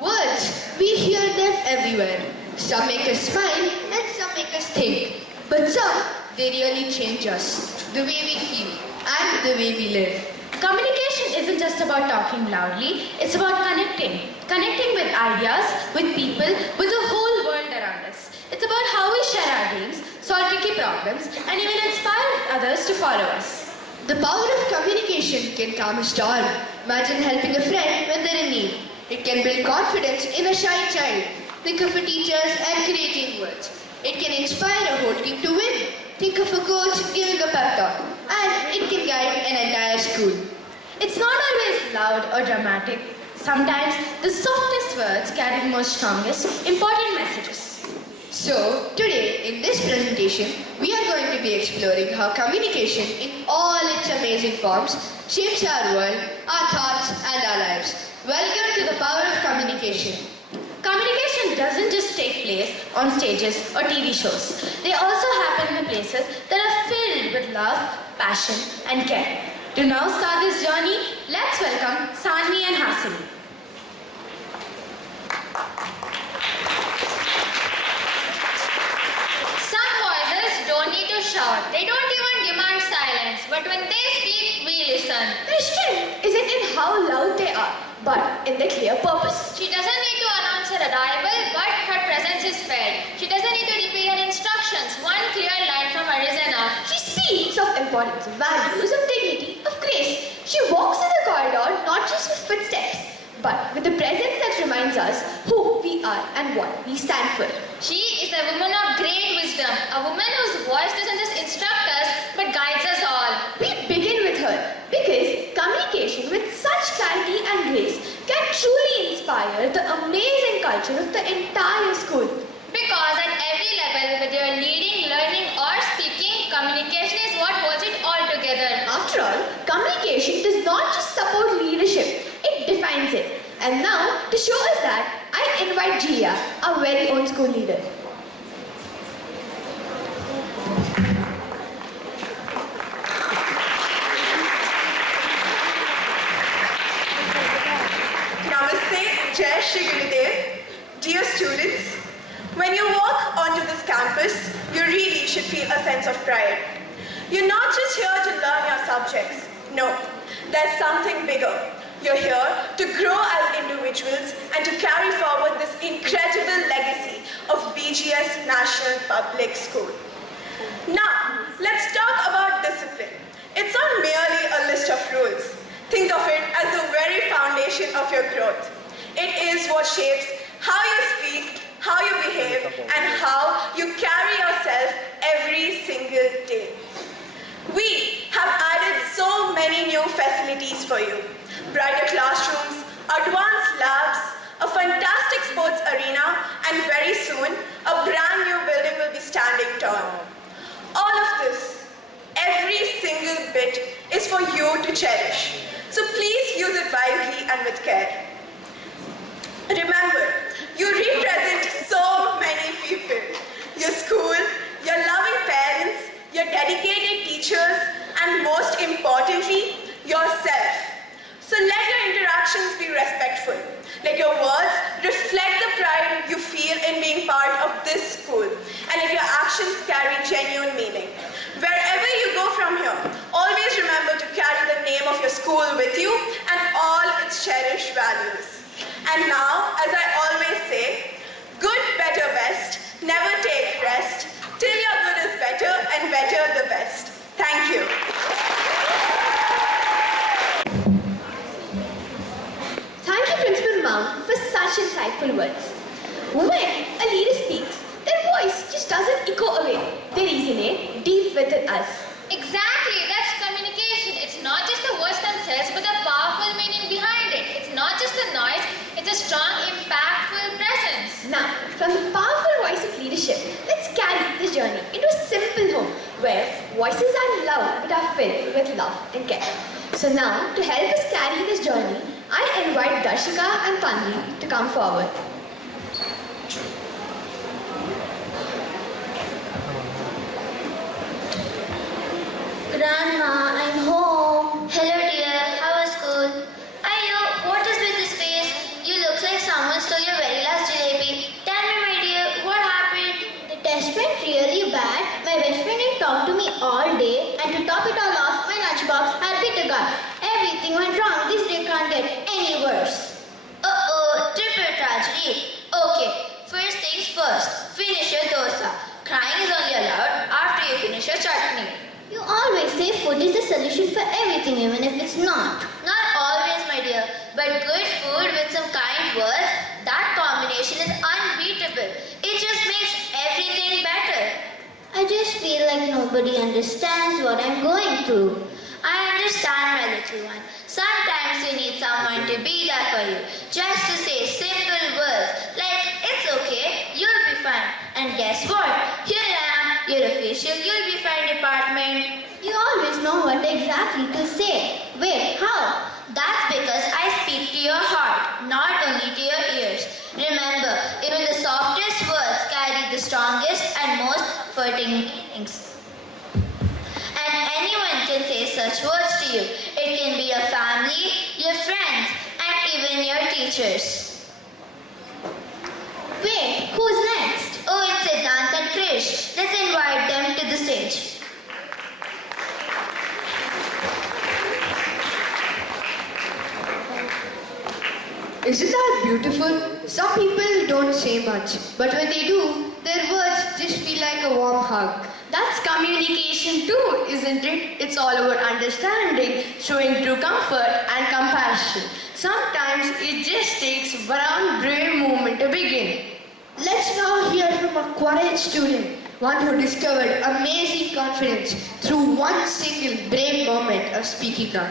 Words, we hear them everywhere. Some make us smile and some make us think. But some, they really change us. The way we feel and the way we live. Communication isn't just about talking loudly, it's about connecting. Connecting with ideas, with people, with the whole world around us. It's about how we share our dreams, solve tricky problems, and even inspire others to follow us. The power of communication can calm a storm. Imagine helping a friend when they're in need. It can build confidence in a shy child. Think of a teachers and creating words. It can inspire a whole team to win. Think of a coach giving a pep talk. And it can guide an entire school. It's not always loud or dramatic. Sometimes the softest words carry the most strongest, important messages. So, today in this presentation, we are going to be exploring how communication in all its amazing forms shapes our world, our thoughts and our lives. Welcome to the power of communication. Communication doesn't just take place on stages or TV shows. They also happen in the places that are filled with love, passion and care. To now start this journey, let's welcome Sanvi and Hasini. Some voices don't need to shout. They don't even demand silence. But when they speak, we listen. The strength isn't in how loud they are, but in the clear purpose. She doesn't need to announce her arrival, but her presence is felt. She doesn't need to repeat her instructions. One clear line from her is enough. She speaks of importance, values, of dignity, of grace. She walks in the corridor not just with footsteps, but with a presence that reminds us who we are and what we stand for. She is a woman of great wisdom, a woman whose voice doesn't just instruct us, but guides us all. We begin with her because communication with such clarity and grace can truly inspire the amazing culture of the entire school. Because at every level, whether you're leading, learning or speaking, communication is what holds it all together. After all, communication does not just support leadership, it defines it. And now, to show us that, I invite Jia, our very own school leader. Namaste, Jai Shri Gurudev. Dear students, when you walk onto this campus, you really should feel a sense of pride. You're not just here to learn your subjects. No, there's something bigger. You're here to grow as individuals and to carry forward this incredible legacy of BGS National Public School. Now, let's talk about discipline. It's not merely a list of rules. Think of it as the very foundation of your growth. It is what shapes how you speak, how you behave, and how you carry yourself every single day. We have added so many new facilities for you. Brighter classrooms, advanced labs, a fantastic sports arena, and very soon, a brand new building will be standing tall. All of this, every single bit, is for you to cherish. So please use it wisely and with care. Remember, you represent so many people. Your school, your loving parents, your dedicated teachers, and most importantly, yourself. So let your interactions be respectful. Let your words reflect the pride you feel in being part of this school. And let your actions carry genuine meaning. Wherever school with you and all its cherished values. And now, as I always say, good, better, best, never take rest, till your good is better and better the best. Thank you. Thank you, Principal Mom, for such insightful words. When a leader speaks, their voice just doesn't echo away. They resonate deep within us. Exactly, that's communication. It's not just the words themselves, but the powerful meaning behind it. It's not just a noise, it's a strong, impactful presence. Now, from the powerful voice of leadership, let's carry this journey into a simple home where voices are loud but are filled with love and care. So now, to help us carry this journey, I invite Darshika and Tanvi to come forward. Grandma, I'm home. Hello dear, how was school? Ayo, what is with this face? You look like someone stole your very last jalebi. Tell me my dear, what happened? The test went really bad. My best friend didn't talk to me all day, and to top it all off, my lunchbox had bitter gut. Everything went wrong. This day can't get any worse. Uh-oh, triple tragedy. Okay, first things first, finish your dosa. Crying is only allowed after you finish your chutney. You always say food is the solution for everything, even if it's not. Not always, my dear. But good food with some kind words, that combination is unbeatable. It just makes everything better. I just feel like nobody understands what I'm going through. I understand, my little one. Sometimes you need someone to be there for you. Just to say simple words like, it's okay, you'll be fine. And guess what? Here I am, your official You'll Be Fine department. You always know what exactly to say. Wait, how? That's because I speak to your heart, not only to your ears. Remember, even the softest words carry the strongest and most fertile meanings. And anyone can say such words to you. It can be your family, your friends, and even your teachers. Wait, who's next? Oh, it's Siddhant and Krish. Let's invite them to the stage. Isn't that beautiful? Some people don't say much, but when they do, their words just feel like a warm hug. That's communication too, isn't it? It's all about understanding, showing true comfort and compassion. Sometimes it just takes one brave moment to begin. Let's now hear from a quiet student, one who discovered amazing confidence through one single brave moment of speaking up.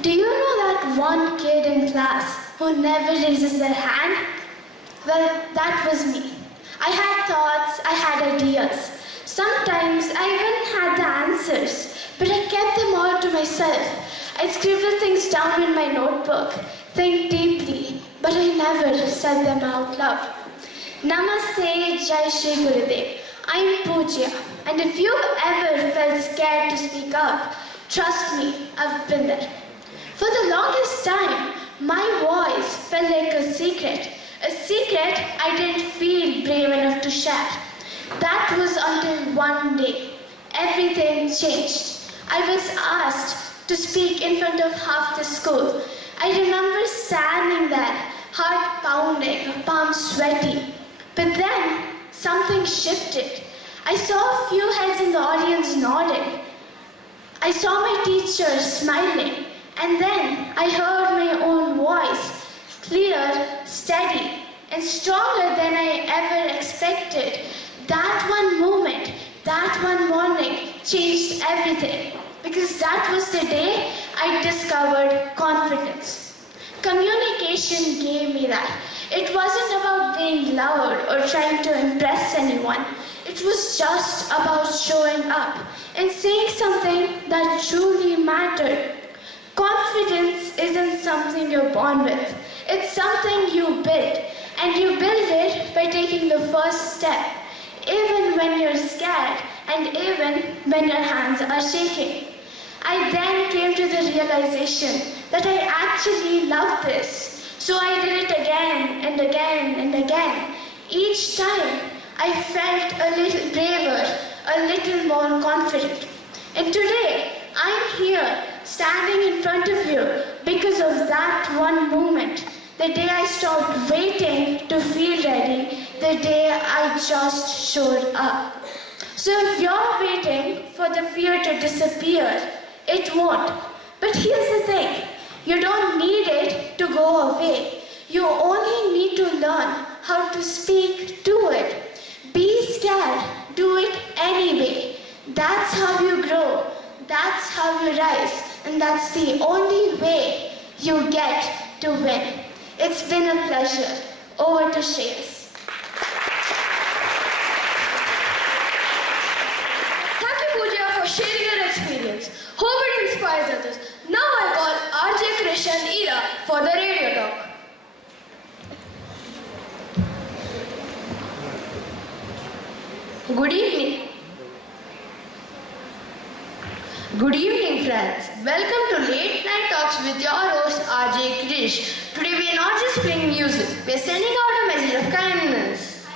Do you know that one kid in class who never raises their hand? Well, that was me. I had thoughts, I had ideas. Sometimes I even had the answers, but I kept them all to myself. I'd scribble things down in my notebook, think deeply, but I never said them out loud. Namaste, Jai Shri Gurudev. I'm Pooja, and if you've ever felt scared to speak up, trust me, I've been there. For the longest time, my voice felt like a secret I didn't feel brave enough to share. That was until one day, everything changed. I was asked to speak in front of half the school. I remember standing there, heart pounding, palms sweaty. But then, something shifted. I saw a few heads in the audience nodding. I saw my teacher smiling. And then I heard my own voice, clear, steady, and stronger than I ever expected. That one moment, that one morning changed everything, because that was the day I discovered confidence. Communication gave me that. It wasn't about being loud or trying to impress anyone. It was just about showing up and saying something that truly mattered. Confidence isn't something you're born with. It's something you build. And you build it by taking the first step, even when you're scared and even when your hands are shaking. I then came to the realization that I actually loved this. So I did it again and again and again. Each time, I felt a little braver, a little more confident. And today, I'm here, standing in front of you because of that one moment. The day I stopped waiting to feel ready, the day I just showed up. So if you're waiting for the fear to disappear, it won't. But here's the thing, you don't need it to go away. You only need to learn how to speak to it. Be scared, do it anyway. That's how you grow, that's how you rise, and that's the only way you get to win. It's been a pleasure. Over to Shreyas. Thank you, Pooja, for sharing your experience. Hope it inspires others. Now I call RJ Krish and Ira for the radio talk. Good evening. Good evening, friends. Welcome to Late Night Talks with your host RJ Krish. Today we are not just playing music, we are sending out a message of kindness.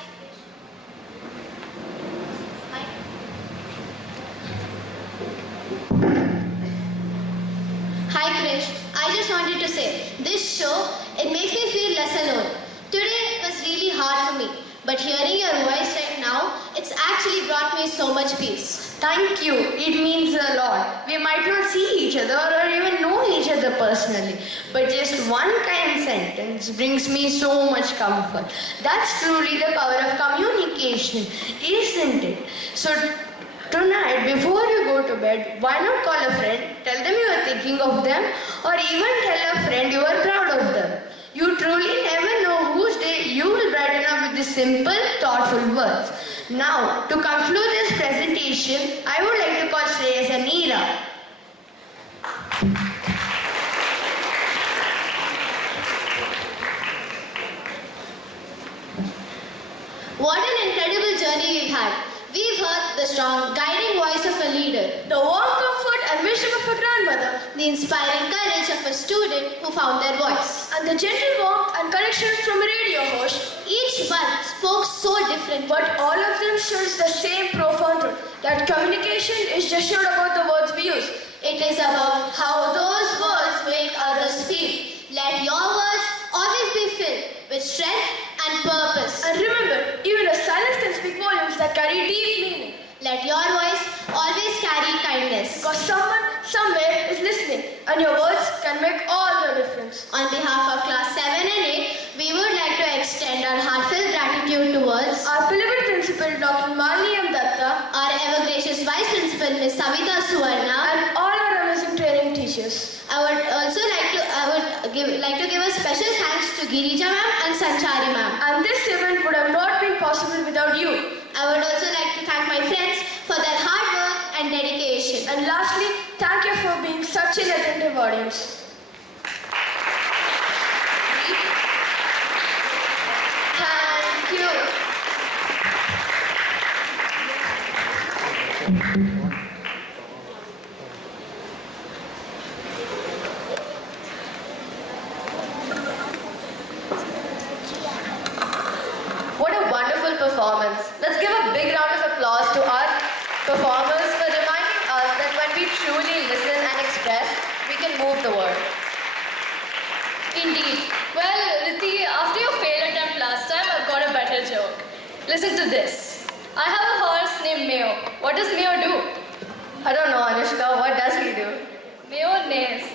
Hi Krish, I just wanted to say, this show, it makes me feel less alone. Today was really hard for me, but hearing your voice right now, it's actually brought me so much peace. Thank you. It means a lot. We might not see each other or even know each other personally, but just one kind sentence brings me so much comfort. That's truly the power of communication, isn't it? So tonight, before you go to bed, why not call a friend, tell them you are thinking of them, or even tell a friend you are proud of them. You truly never know whose day you will brighten up with these simple, thoughtful words. Now, to conclude this presentation, I would like to call Shreyas and Ira. What an incredible journey we've had. We've heard the strong, guiding voice of a leader, The warm comfort and wisdom of a grandmother, the inspiring courage of a student who found their voice. and the gentle warmth and connection from a radio host. Each one spoke so different, But all of them shows the same profound truth, that communication is just not about the words we use. it is about how those words make others feel. Let your words always be filled with strength and purpose. And remember, even a silence can speak volumes that carry deep meaning. Let your voice always carry kindness. Because someone, somewhere is listening, and your words can make all the difference. On behalf of class 7 and 8, we would like to extend our heartfelt gratitude towards Our beloved principal, Dr. Malini M. Datta, our ever gracious vice principal, Ms. Savita Suvarna, and all our amazing training teachers. I would also like to give a special thanks to Girija ma'am and Sanchari ma'am. And this event would have not been possible without you. I would also like to thank my friends for their hard work and dedication. And lastly, thank you for being such an attentive audience. Thank you. What a wonderful performance. Let's give a big round of applause to our performers for reminding us that when we truly listen and express, we can move the world. Indeed. Well, Riti, after your failed attempt last time, I've got a better joke. Listen to this. I have a horse named Mayo. What does Mayo do? I don't know, Anushka, what does he do? Mayo neighs.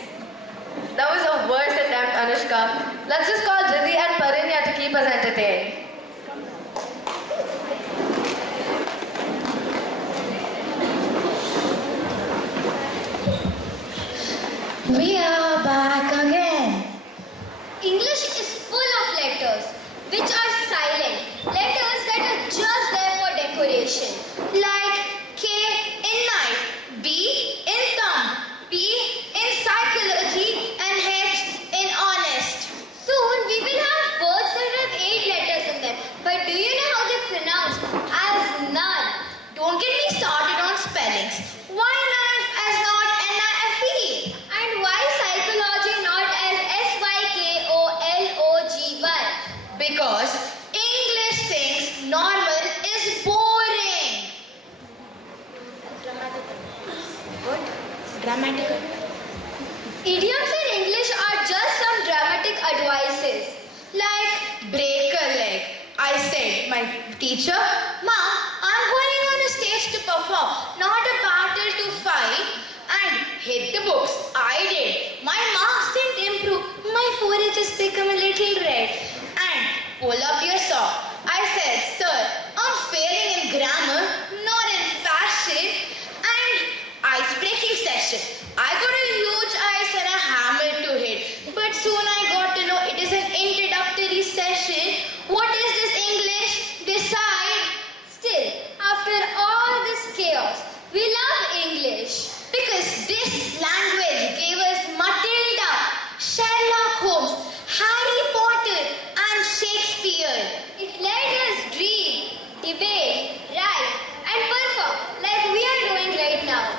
That was a worse attempt, Anushka. Let's just call Riddhi and Parinya to keep us entertained. We are back again. English is full of letters, which are silent. Letters that are just there for decoration. Like K in night, B in thumb, P in psychology, and H in honest. Soon we will have words that have 8 letters in them. But do you know how they pronounce as none? Don't get me started on spellings. Why knife as not N-I-F-E? And why psychology not as S-Y-K-O-L-O-G-Y? Because English thinks Idioms in English are just some dramatic advices. Like, break a leg. I said, my teacher, Ma, I'm going on a stage to perform, not a battle to fight. And hit the books. I did. My marks didn't improve. My forehead just become a little red. And pull up your sock. I said, sir, I'm failing in grammar, not in fashion. And ice-breaking session. I got a huge ice and a hammer to hit. But soon I got to know it is an introductory session. What is this English? Decide. Still, after all this chaos, we love English. Because this language gave us Matilda, Sherlock Holmes, Harry Potter and Shakespeare. It let us dream, debate, write and perform like we are doing right now.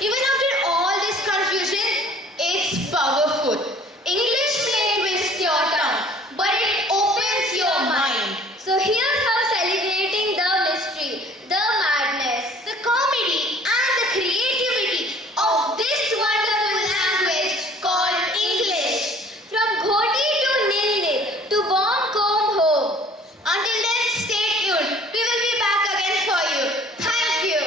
Even after all this confusion, it's powerful. English may twist your tongue, but it opens your mind. So here's how celebrating the mystery, the madness, the comedy and the creativity of this wonderful language called English. From Ghoti to Nil-Nil to Bomb Comb Home. Until then, stay tuned. We will be back again for you. Thank you.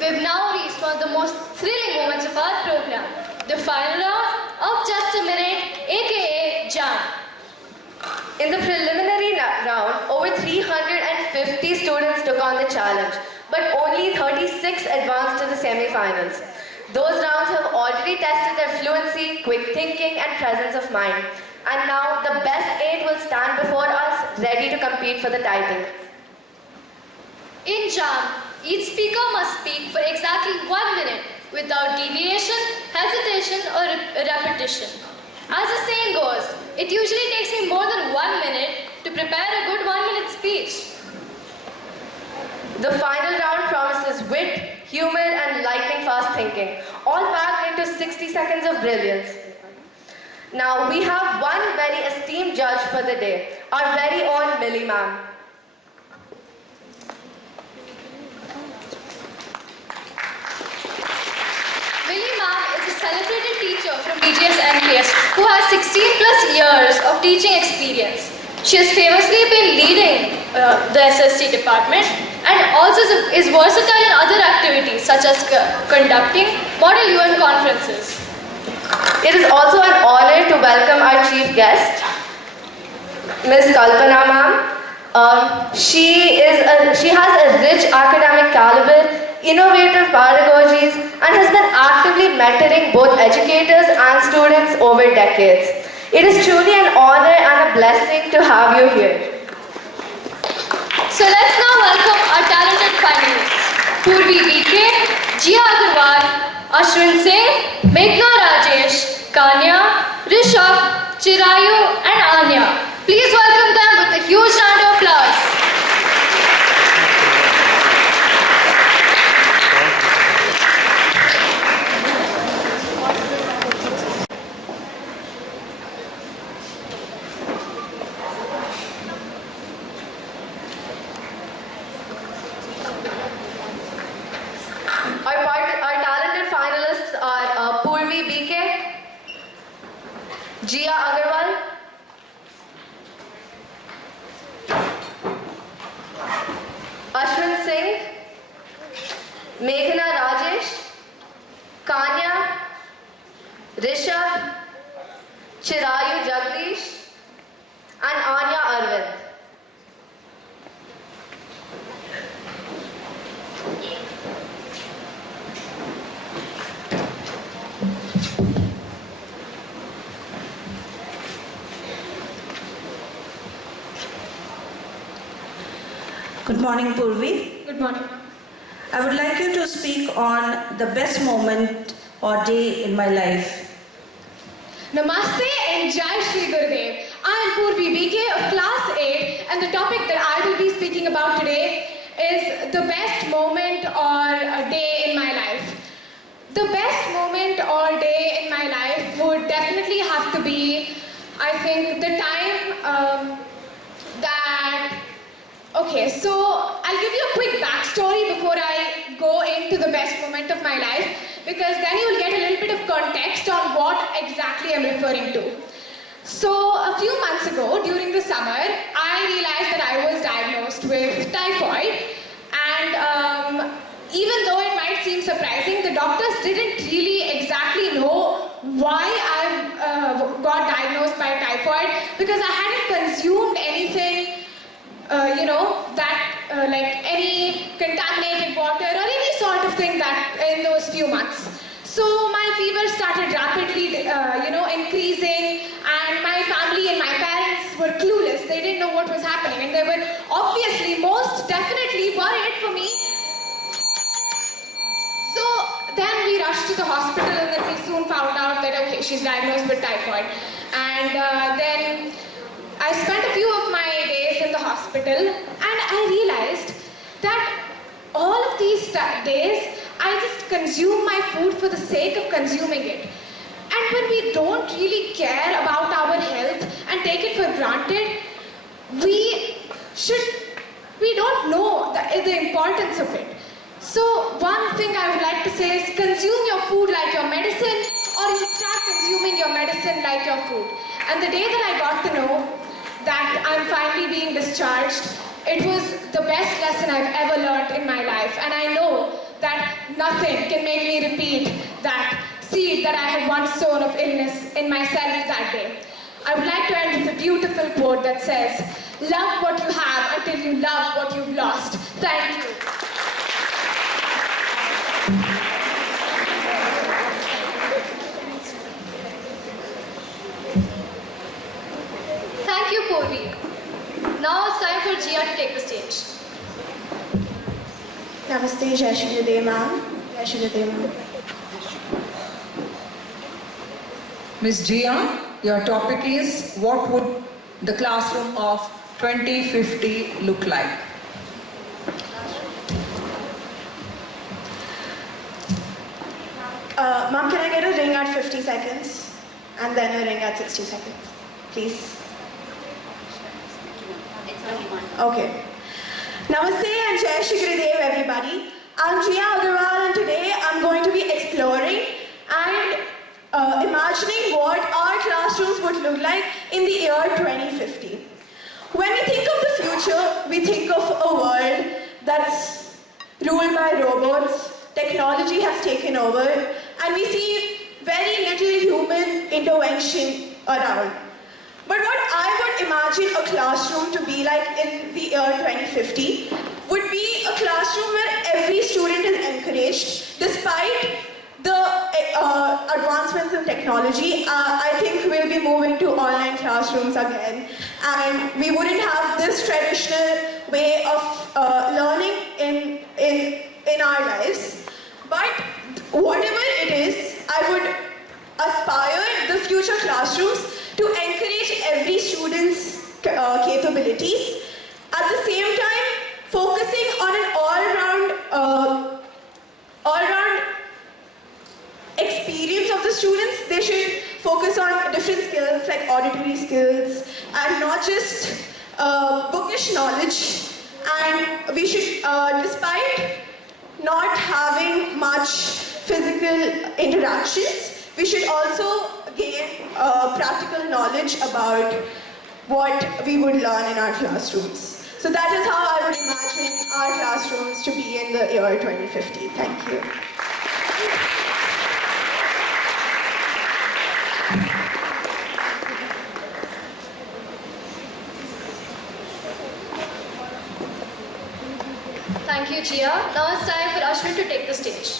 We've now reached one of the most thrilling moments of our program, the final round of Just a Minute, aka JAM. In the preliminary round, over 350 students took on the challenge, but only 36 advanced to the semi-finals. Those rounds have already tested their fluency, quick thinking and presence of mind. And now the best 8 will stand before us, ready to compete for the title. In JAM, each speaker must speak for exactly 1 minute without deviation, hesitation or repetition. As the saying goes, it usually takes me more than 1 minute to prepare a good 1 minute speech. The final round promises wit, humor and lightning fast thinking, all packed into 60 seconds of brilliance. Now we have one very esteemed judge for the day, our very own Millie ma'am. Millie ma'am is a celebrated teacher from BGS NPS who has 16 plus years of teaching experience. She has famously been leading the SSC department and also is versatile in other activities such as conducting Model UN conferences. It is also an honor to welcome our chief guest, Ms. Kalpana ma'am. She has a rich academic caliber, innovative pedagogies, and has been actively mentoring both educators and students over decades. It is truly an honor and a blessing to have you here. So let's now welcome our talented finalists. Purvi BK, Jia Agarwal, Ashwin Singh, Meghna Rajesh, Kanya, Rishabh, Chirayu and Anya. Please welcome them with a huge round of applause. Our talented finalists are Purvi BK, Jia Agarwal, Ashwin Singh, Meghna Rajesh, Kanya, Rishabh, Chirayu Jagdish, and Anya Arvind. Good morning, Purvi. Good morning. I would like you to speak on the best moment or day in my life. Namaste and Jai Shri Gurudev. I am Purvi BK of Class 8 and the topic that I will be speaking about today is the best moment or a day in my life. the best moment or day in my life would definitely have to be, I think, the time okay, so I'll give you a quick backstory before I go into the best moment of my life, because then you will get a little bit of context on what exactly I'm referring to. So a few months ago, during the summer, I realized that I was diagnosed with typhoid, and even though it might seem surprising, the doctors didn't really exactly know why I got diagnosed by typhoid, because I hadn't consumed anything, like any contaminated water or any sort of thing that in those few months. So my fever started rapidly, increasing, and my family and my parents were clueless. They didn't know what was happening, and they were obviously most definitely worried for me. So then we rushed to the hospital, and then we soon found out that, okay, she's diagnosed with typhoid. And then I spent a few of my days in the hospital, and I realized that all of these days, I just consume my food for the sake of consuming it. And when we don't really care about our health and take it for granted, we don't know the importance of it. So one thing I would like to say is consume your food like your medicine, or you start consuming your medicine like your food. And the day that I got to know that I'm finally being discharged, it was the best lesson I've ever learned in my life. And I know that nothing can make me repeat that seed that I had once sown of illness in myself that day. I would like to end with a beautiful quote that says, "Love what you have until you love what you've lost." Thank you. Thank you, Purvi. Now it's time for Jia to take the stage. Namaste, Jai Shri Gurudev ma'am. Jai Shri Gurudev ma'am. Ms. Jia, your topic is, what would the classroom of 2050 look like? Ma'am, can I get a ring at 50 seconds? And then a ring at 60 seconds, please? Okay. Namaste and Jai Shri Gurudev, everybody. I'm Jia Agarwal, and today I'm going to be exploring and imagining what our classrooms would look like in the year 2050. When we think of the future, we think of a world that's ruled by robots, technology has taken over, and we see very little human intervention around. But what I would imagine a classroom to be like in the year 2050 would be a classroom where every student is encouraged. Despite the advancements in technology, I think we'll be moving to online classrooms again. And we wouldn't have this traditional way of learning in our lives. But whatever it is, I would aspire the future classrooms to encourage every student's capabilities. At the same time, focusing on an all-round experience of the students. They should focus on different skills like auditory skills and not just bookish knowledge. And we should, despite not having much physical interactions, we should also gain practical knowledge about what we would learn in our classrooms. So that is how I would imagine our classrooms to be in the year 2050. Thank you. Thank you, Jia. Now it's time for Ashwin to take the stage.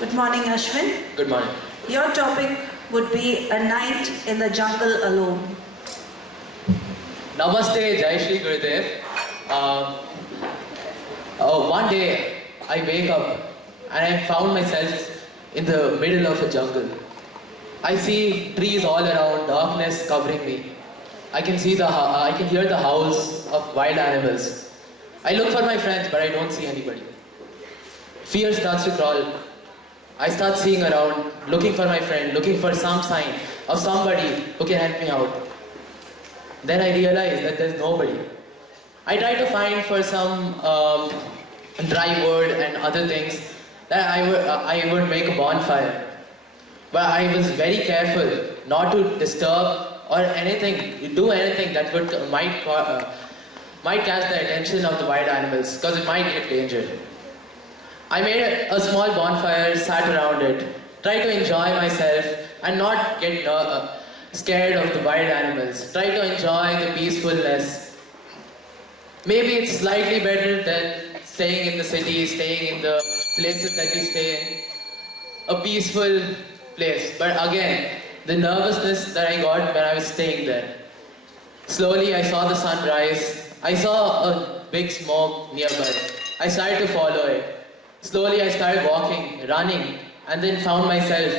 Good morning, Ashwin. Good morning. Your topic would be a night in the jungle alone. Namaste, Jai Shri Gurudev. One day I wake up and I found myself in the middle of a jungle. I see trees all around, darkness covering me. I can hear the howls of wild animals. I look for my friends, but I don't see anybody. Fear starts to crawl. I start seeing around, looking for my friend, looking for some sign of somebody who can help me out. Then I realize that there's nobody. I try to find for some dry wood and other things that I would make a bonfire. But I was very careful not to disturb or do anything that might catch the attention of the wild animals, because it might get dangerous. I made a small bonfire, sat around it, tried to enjoy myself and not get scared of the wild animals. Try to enjoy the peacefulness. Maybe it's slightly better than staying in the city, staying in the places that we stay in. A peaceful place. But again, the nervousness that I got when I was staying there. Slowly I saw the sun rise. I saw a big smoke nearby. I started to follow it. Slowly I started walking, running, and then found myself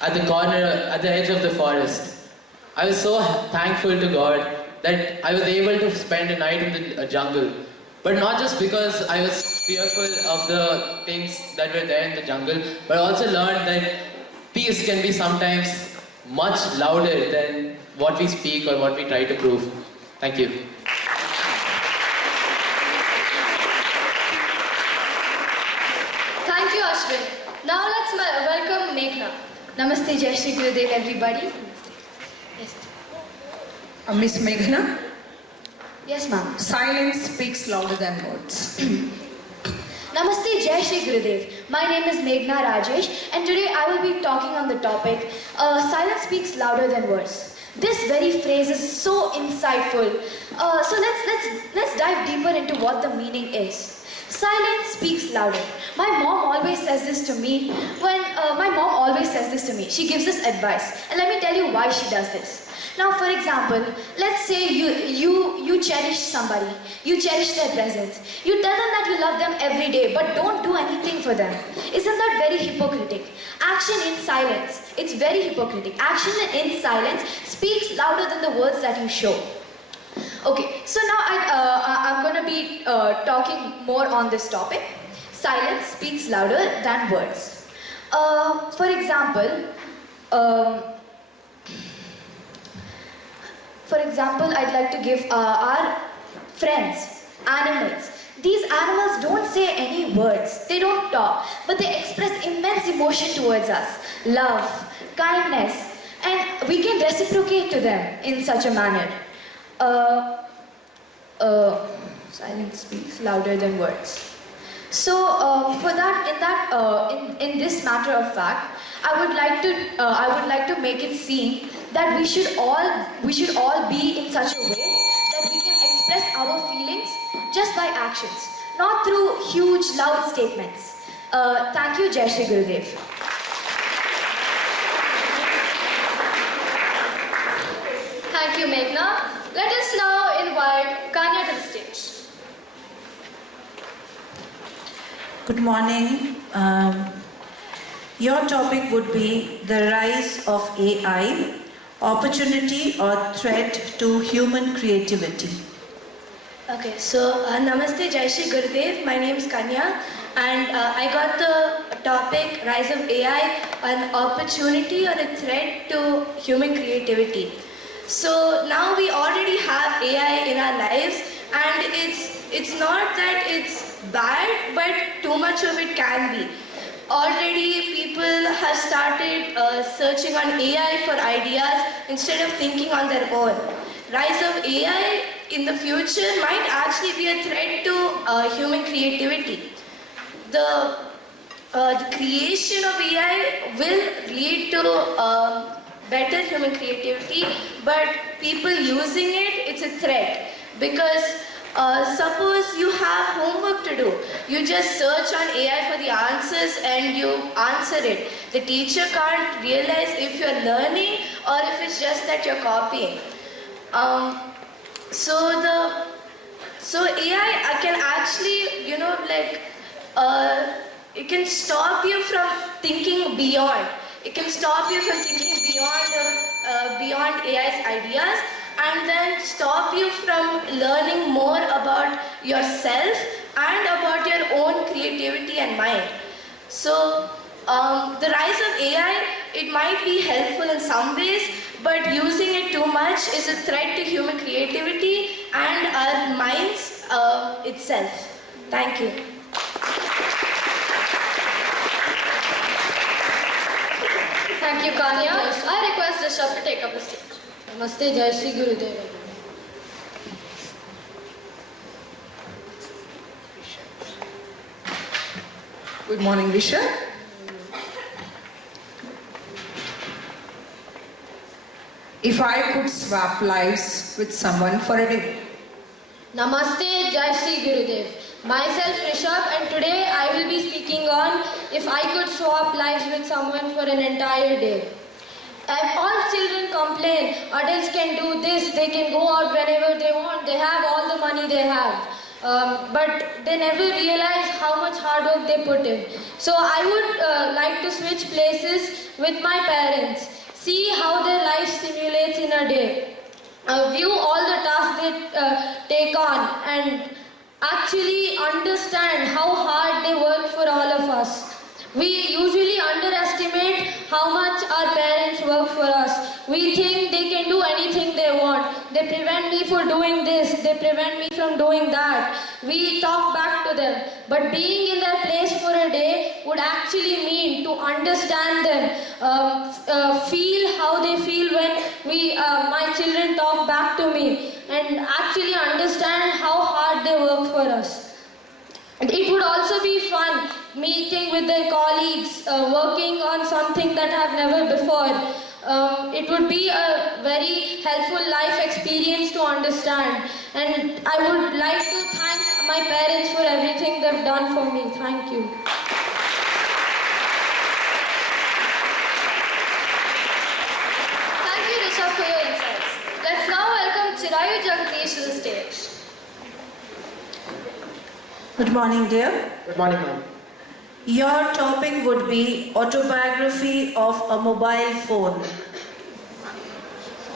at the edge of the forest. I was so thankful to God that I was able to spend a night in the jungle. But not just because I was fearful of the things that were there in the jungle, but also learned that peace can be sometimes much louder than what we speak or what we try to prove. Thank you. Thank you, Ashwin. Now let's welcome Meghna. Namaste, Jai Shri Gurudev, everybody. Yes. Miss Meghna, Yes, ma'am. silence speaks louder than words. Namaste, Jai Shri Gurudev. My name is Meghna Rajesh, and today I will be talking on the topic, silence speaks louder than words. This very phrase is so insightful. So let's dive deeper into what the meaning is. Silence speaks louder. My mom always says this to me. She gives this advice, and let me tell you why she does this. Now, for example, let's say you cherish somebody, you cherish their presence. You tell them that you love them every day, but don't do anything for them. Isn't that very hypocritic? Action in silence, it's very hypocritic. Action in silence speaks louder than the words that you show. Okay, so now I'm going to be talking more on this topic. Silence speaks louder than words. For example, I'd like to give our friends, animals. These animals don't say any words, they don't talk, but they express immense emotion towards us. Love, kindness, and we can reciprocate to them in such a manner. Silence speaks louder than words. So, in this matter of fact, I would like to make it seem that we should all be in such a way that we can express our feelings just by actions, not through huge, loud statements. Thank you, Jai Shri Gurudev. Thank you, Meghna. Let us now invite Kanya to the stage. Good morning. Your topic would be the rise of AI, opportunity or threat to human creativity. Okay, so Namaste, Jai Shri Gurudev. My name is Kanya, and I got the topic Rise of AI, an opportunity or a threat to human creativity. So now we already have AI in our lives, and it's not that it's bad, but too much of it can be. Already people have started searching on AI for ideas instead of thinking on their own. Rise of AI in the future might actually be a threat to human creativity. The creation of AI will lead to better human creativity, but people using it, it's a threat. Because suppose you have homework to do. You just search on AI for the answers and you answer it. The teacher can't realize if you're learning or if it's just that you're copying. So AI can actually, it can stop you from thinking beyond. It can stop you from thinking beyond AI's ideas, and then stop you from learning more about yourself and about your own creativity and mind. So The rise of AI, it might be helpful in some ways, but using it too much is a threat to human creativity and our minds itself. Thank you. Thank you, Kanya. I request Rishabh to take up the stage. Namaste, Jai Shri Gurudev. Good morning, Visha. If I could swap lives with someone for a day. Namaste, Jai Shri Gurudev. Myself Rishabh, and today I will be speaking on if I could swap lives with someone for an entire day. And all children complain, adults can do this, they can go out whenever they want, they have all the money they have. But they never realize how much hard work they put in. So I would like to switch places with my parents, see how their life simulates in a day, view all the tasks they take on, and actually understand how hard they work for all of us. We usually underestimate how much our parents work for us. We think they can do anything they want. They prevent me from doing this. They prevent me from doing that. We talk back to them. But being in their place for a day would actually mean to understand them, feel how they feel when my children talk back to me, and actually understand how hard they work for us. It would also be fun meeting with their colleagues, working on something that I've never before. It would be a very helpful life experience to understand. And I would like to thank my parents for everything they've done for me. Thank you. Thank you, Rishabh, for your insights. Let's now welcome Chirayu Jagdish to the stage. Good morning, dear. Good morning, ma'am. Your topic would be autobiography of a mobile phone.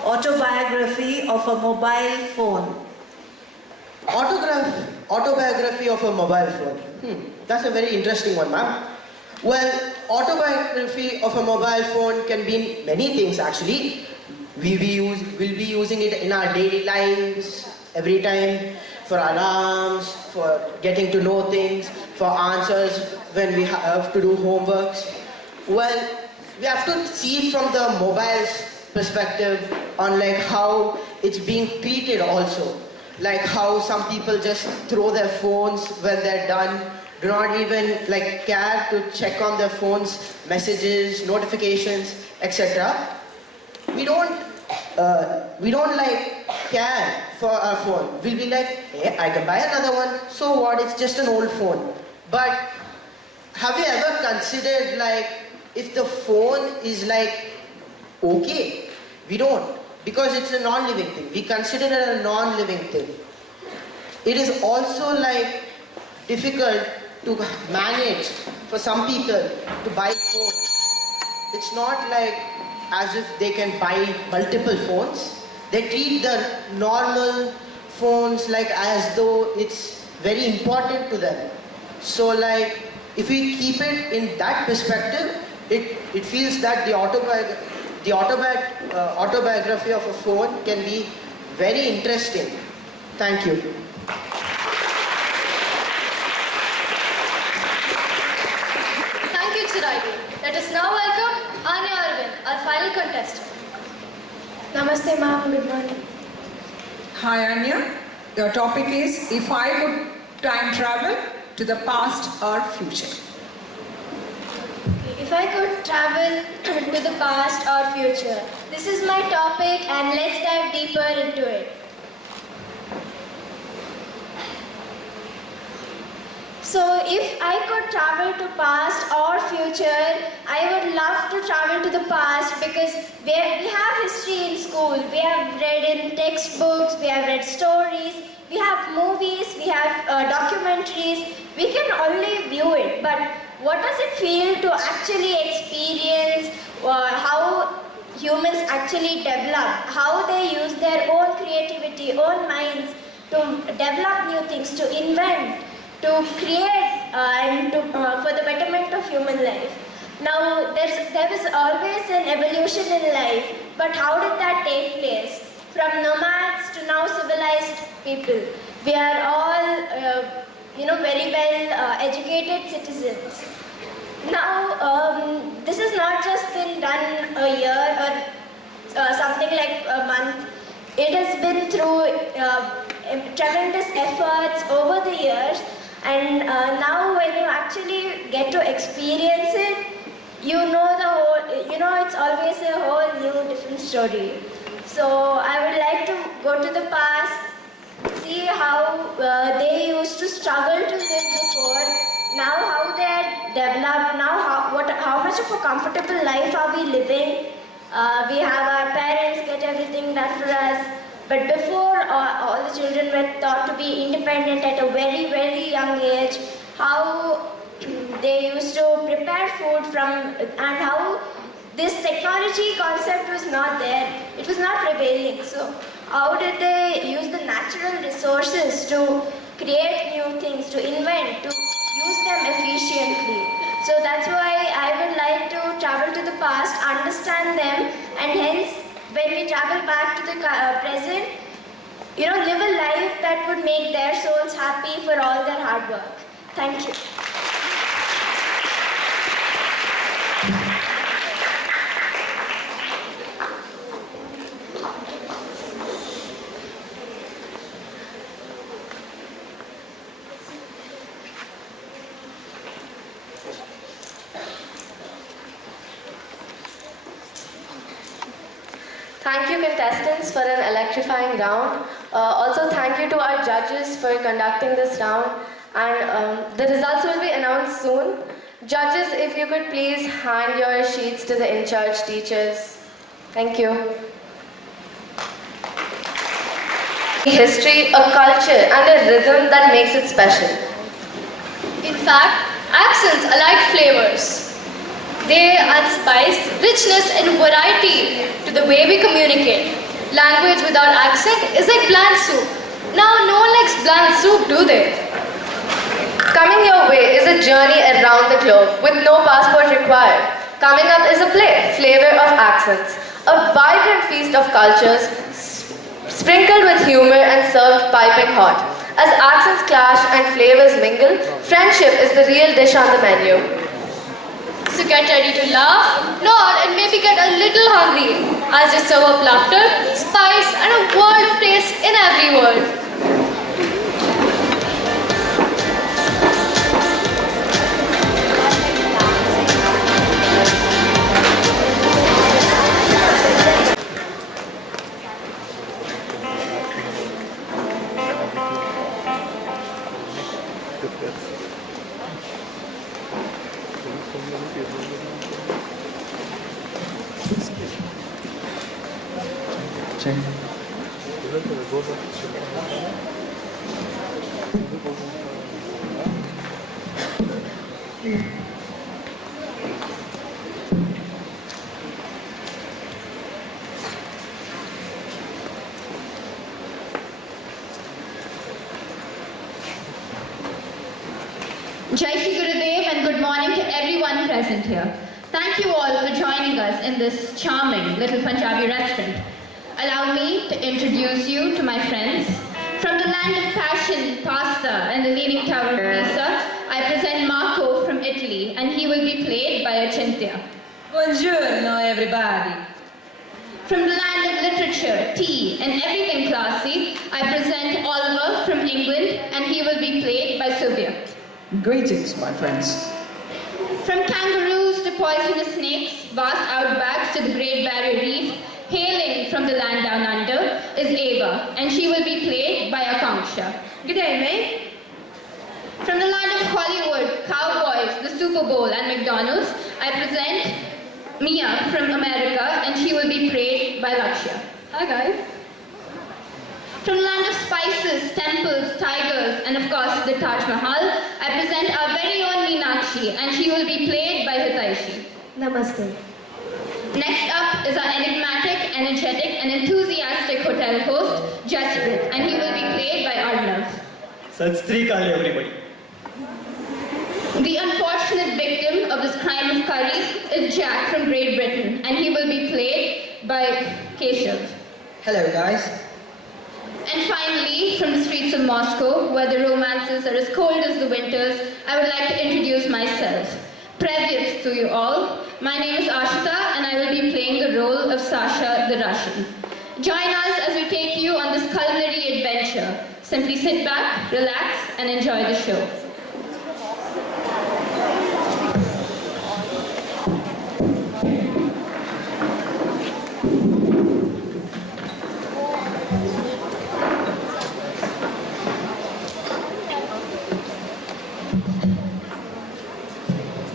Autobiography of a mobile phone. Autobiography of a mobile phone. That's a very interesting one, ma'am. Well, autobiography of a mobile phone can be many things actually. We'll be using it in our daily lives, every time, for alarms, for getting to know things, for answers when we have to do homeworks. Well, we have to see it from the mobile's perspective on like how it's being treated also. Like how some people just throw their phones when they're done, do not even like care to check on their phones, messages, notifications, etc. We don't like care for our phone. We'll be like, hey, I can buy another one, so what, it's just an old phone. But have you ever considered like if the phone is like okay? We don't, because it's a non-living thing. We consider it a non-living thing. It is also like difficult to manage for some people to buy phones. It's not like as if they can buy multiple phones. They treat the normal phones like as though it's very important to them. So like if we keep it in that perspective, it feels that the autobiography of a phone can be very interesting. Thank you. Thank you, Chirayu. Let us now welcome Anya Arvind, our final contestant. Namaste, ma'am. Good morning. Hi, Anya. Your topic is if I could time travel to the past or future. If I could travel to the past or future, this is my topic and let's dive deeper into it. So if I could travel to past or future, I would love to travel to the past because we have history in school. We have read in textbooks, we have read stories, we have movies, we have documentaries. We can only view it, but what does it feel to actually experience how humans actually develop, how they use their own creativity, own minds to develop new things, to invent, to create and for the betterment of human life. Now, there was always an evolution in life, but how did that take place? From nomads to now civilized people. We are all, very well educated citizens. Now, this has not just been done a year or something like a month. It has been through tremendous efforts over the years, and now when you actually get to experience it, it's always a whole new different story. So I would like to go to the past, see how they used to struggle to live before, now how they are developed, now how much of a comfortable life are we living. We have our parents get everything done for us, but before all the children were taught to be independent at a very, very young age, how they used to prepare food and how this technology concept was not there. It was not prevailing. So how did they use the natural resources to create new things, to invent, to use them efficiently? So that's why I would like to travel to the past, understand them, and hence when we travel back to the present, live a life that would make their souls happy for all their hard work. Thank you. Thank you, contestants, for an electrifying round. Also, thank you to our judges for conducting this round. And the results will be announced soon. Judges, if you could please hand your sheets to the in-charge teachers. Thank you. History, a culture, and a rhythm that makes it special. In fact, accents are like flavors. They add spice, richness, and variety to the way we communicate. Language without accent is like bland soup. Now, no one likes bland soup, do they? Coming your way is a journey around the globe with no passport required. Coming up is a play, Flavor of Accents, a vibrant feast of cultures sprinkled with humor and served piping hot. As accents clash and flavors mingle, friendship is the real dish on the menu. So get ready to laugh, nod, and maybe get a little hungry as they serve up laughter, spice, and a world of taste in every word. Jai Shri Gurudev and good morning to everyone present here. Thank you all for joining us in this charming little Punjabi restaurant. Allow me to introduce you to my friends. From the land of passion, pasta and the leaning tower of Pisa, I present Marco from Italy and he will be played by Achintya. Buongiorno everybody. From the land of literature, tea and everything classy, I present Oliver from England and he will be played by Sylvia. Greetings, my friends. From kangaroos to poisonous snakes, vast outbacks to the Great Barrier Reef, hailing from the land down under is Ava, and she will be played by Akanksha. Good day, mate. From the land of Hollywood, cowboys, the Super Bowl, and McDonald's, I present Mia from America, and she will be played by Lakshya. Hi, guys. From the land of spices, temples, tigers, and of course the Taj Mahal, I present our very own Meenakshi, and she will be played by Hitaishi. Namaste. Next up is our enigmatic, energetic, and enthusiastic hotel host, Jasprit, and he will be played by Arnav. Sat Sri Akal, everybody. The unfortunate victim of the this crime of curry is Jack from Great Britain, and he will be played by Keshav. Hello, guys. And finally, from the streets of Moscow, where the romances are as cold as the winters, I would like to introduce myself. Previous to you all, my name is Ashita, and I will be playing the role of Sasha the Russian. Join us as we take you on this culinary adventure. Simply sit back, relax, and enjoy the show.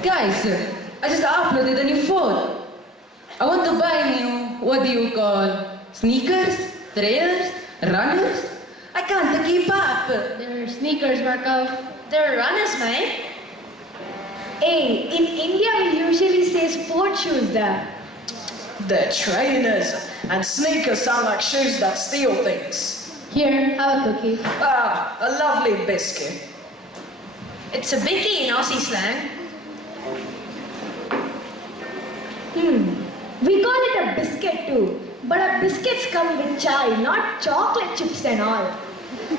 Guys, I just uploaded a new phone. I want to buy new, what do you call, sneakers, trailers, runners? I can't keep up. They're sneakers, Marco. They're runners, man. Hey, in India we usually say sport shoes there. They're trainers, and sneakers sound like shoes that steal things. Here, have a cookie. Ah, a lovely biscuit. It's a bicky in Aussie slang. We call it a biscuit too. But our biscuits come with chai, not chocolate chips and all.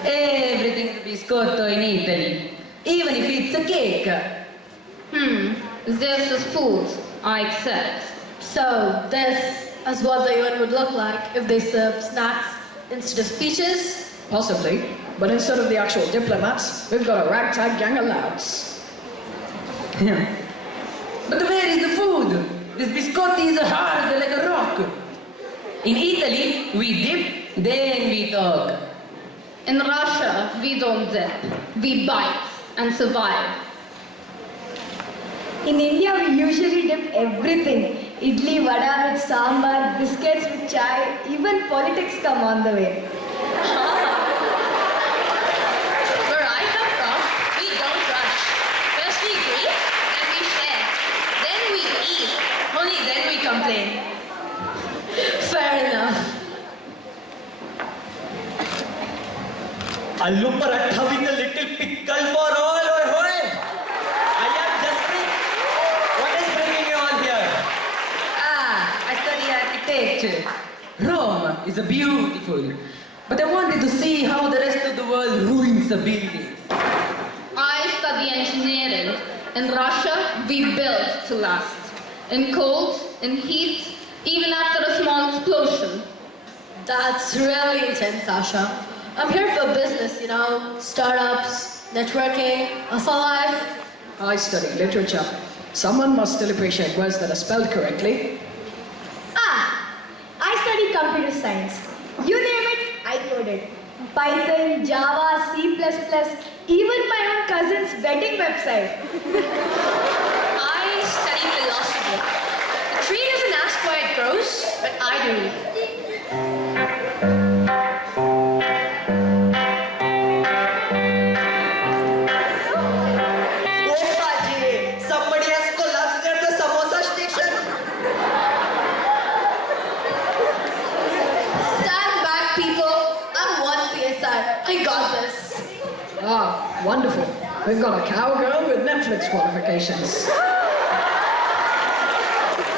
Everything's biscotto in Italy, even if it's a cake. This is food, I accept. So, this is what the UN would look like if they served snacks instead of speeches? Possibly, but instead of the actual diplomats, we've got a ragtag gang of louts. But where is the food? This biscotti is hard like a rock. In Italy, we dip, then we talk. In Russia, we don't dip. We bite and survive. In India, we usually dip everything. Idli, vada with sambar, biscuits with chai, even politics come on the way. Where I come from, we don't rush. First we greet, then we share. Then we eat. Only then we complain. Fair enough. Aloo paratha with a little pickle for all, oi hoy! I am Jaspreet. What is bringing you on here? I study architecture. Rome is beautiful, but I wanted to see how the rest of the world ruins a building. I study engineering. In Russia, we build to last. In cold, in heat, even after a small explosion. That's really intense, Sasha. I'm here for business, you know, startups, networking, hustle life. I study literature. Someone must still appreciate words that are spelled correctly. I study computer science. You name it, I code it. Python, Java, C++, even my own cousin's wedding website. I study philosophy. The tree doesn't ask why it grows, but I do. Somebody has collapsed at the samosa station. Stand back, people. I'm one CSI. I got this. Ah, wonderful. We've got a cowgirl with Netflix qualifications.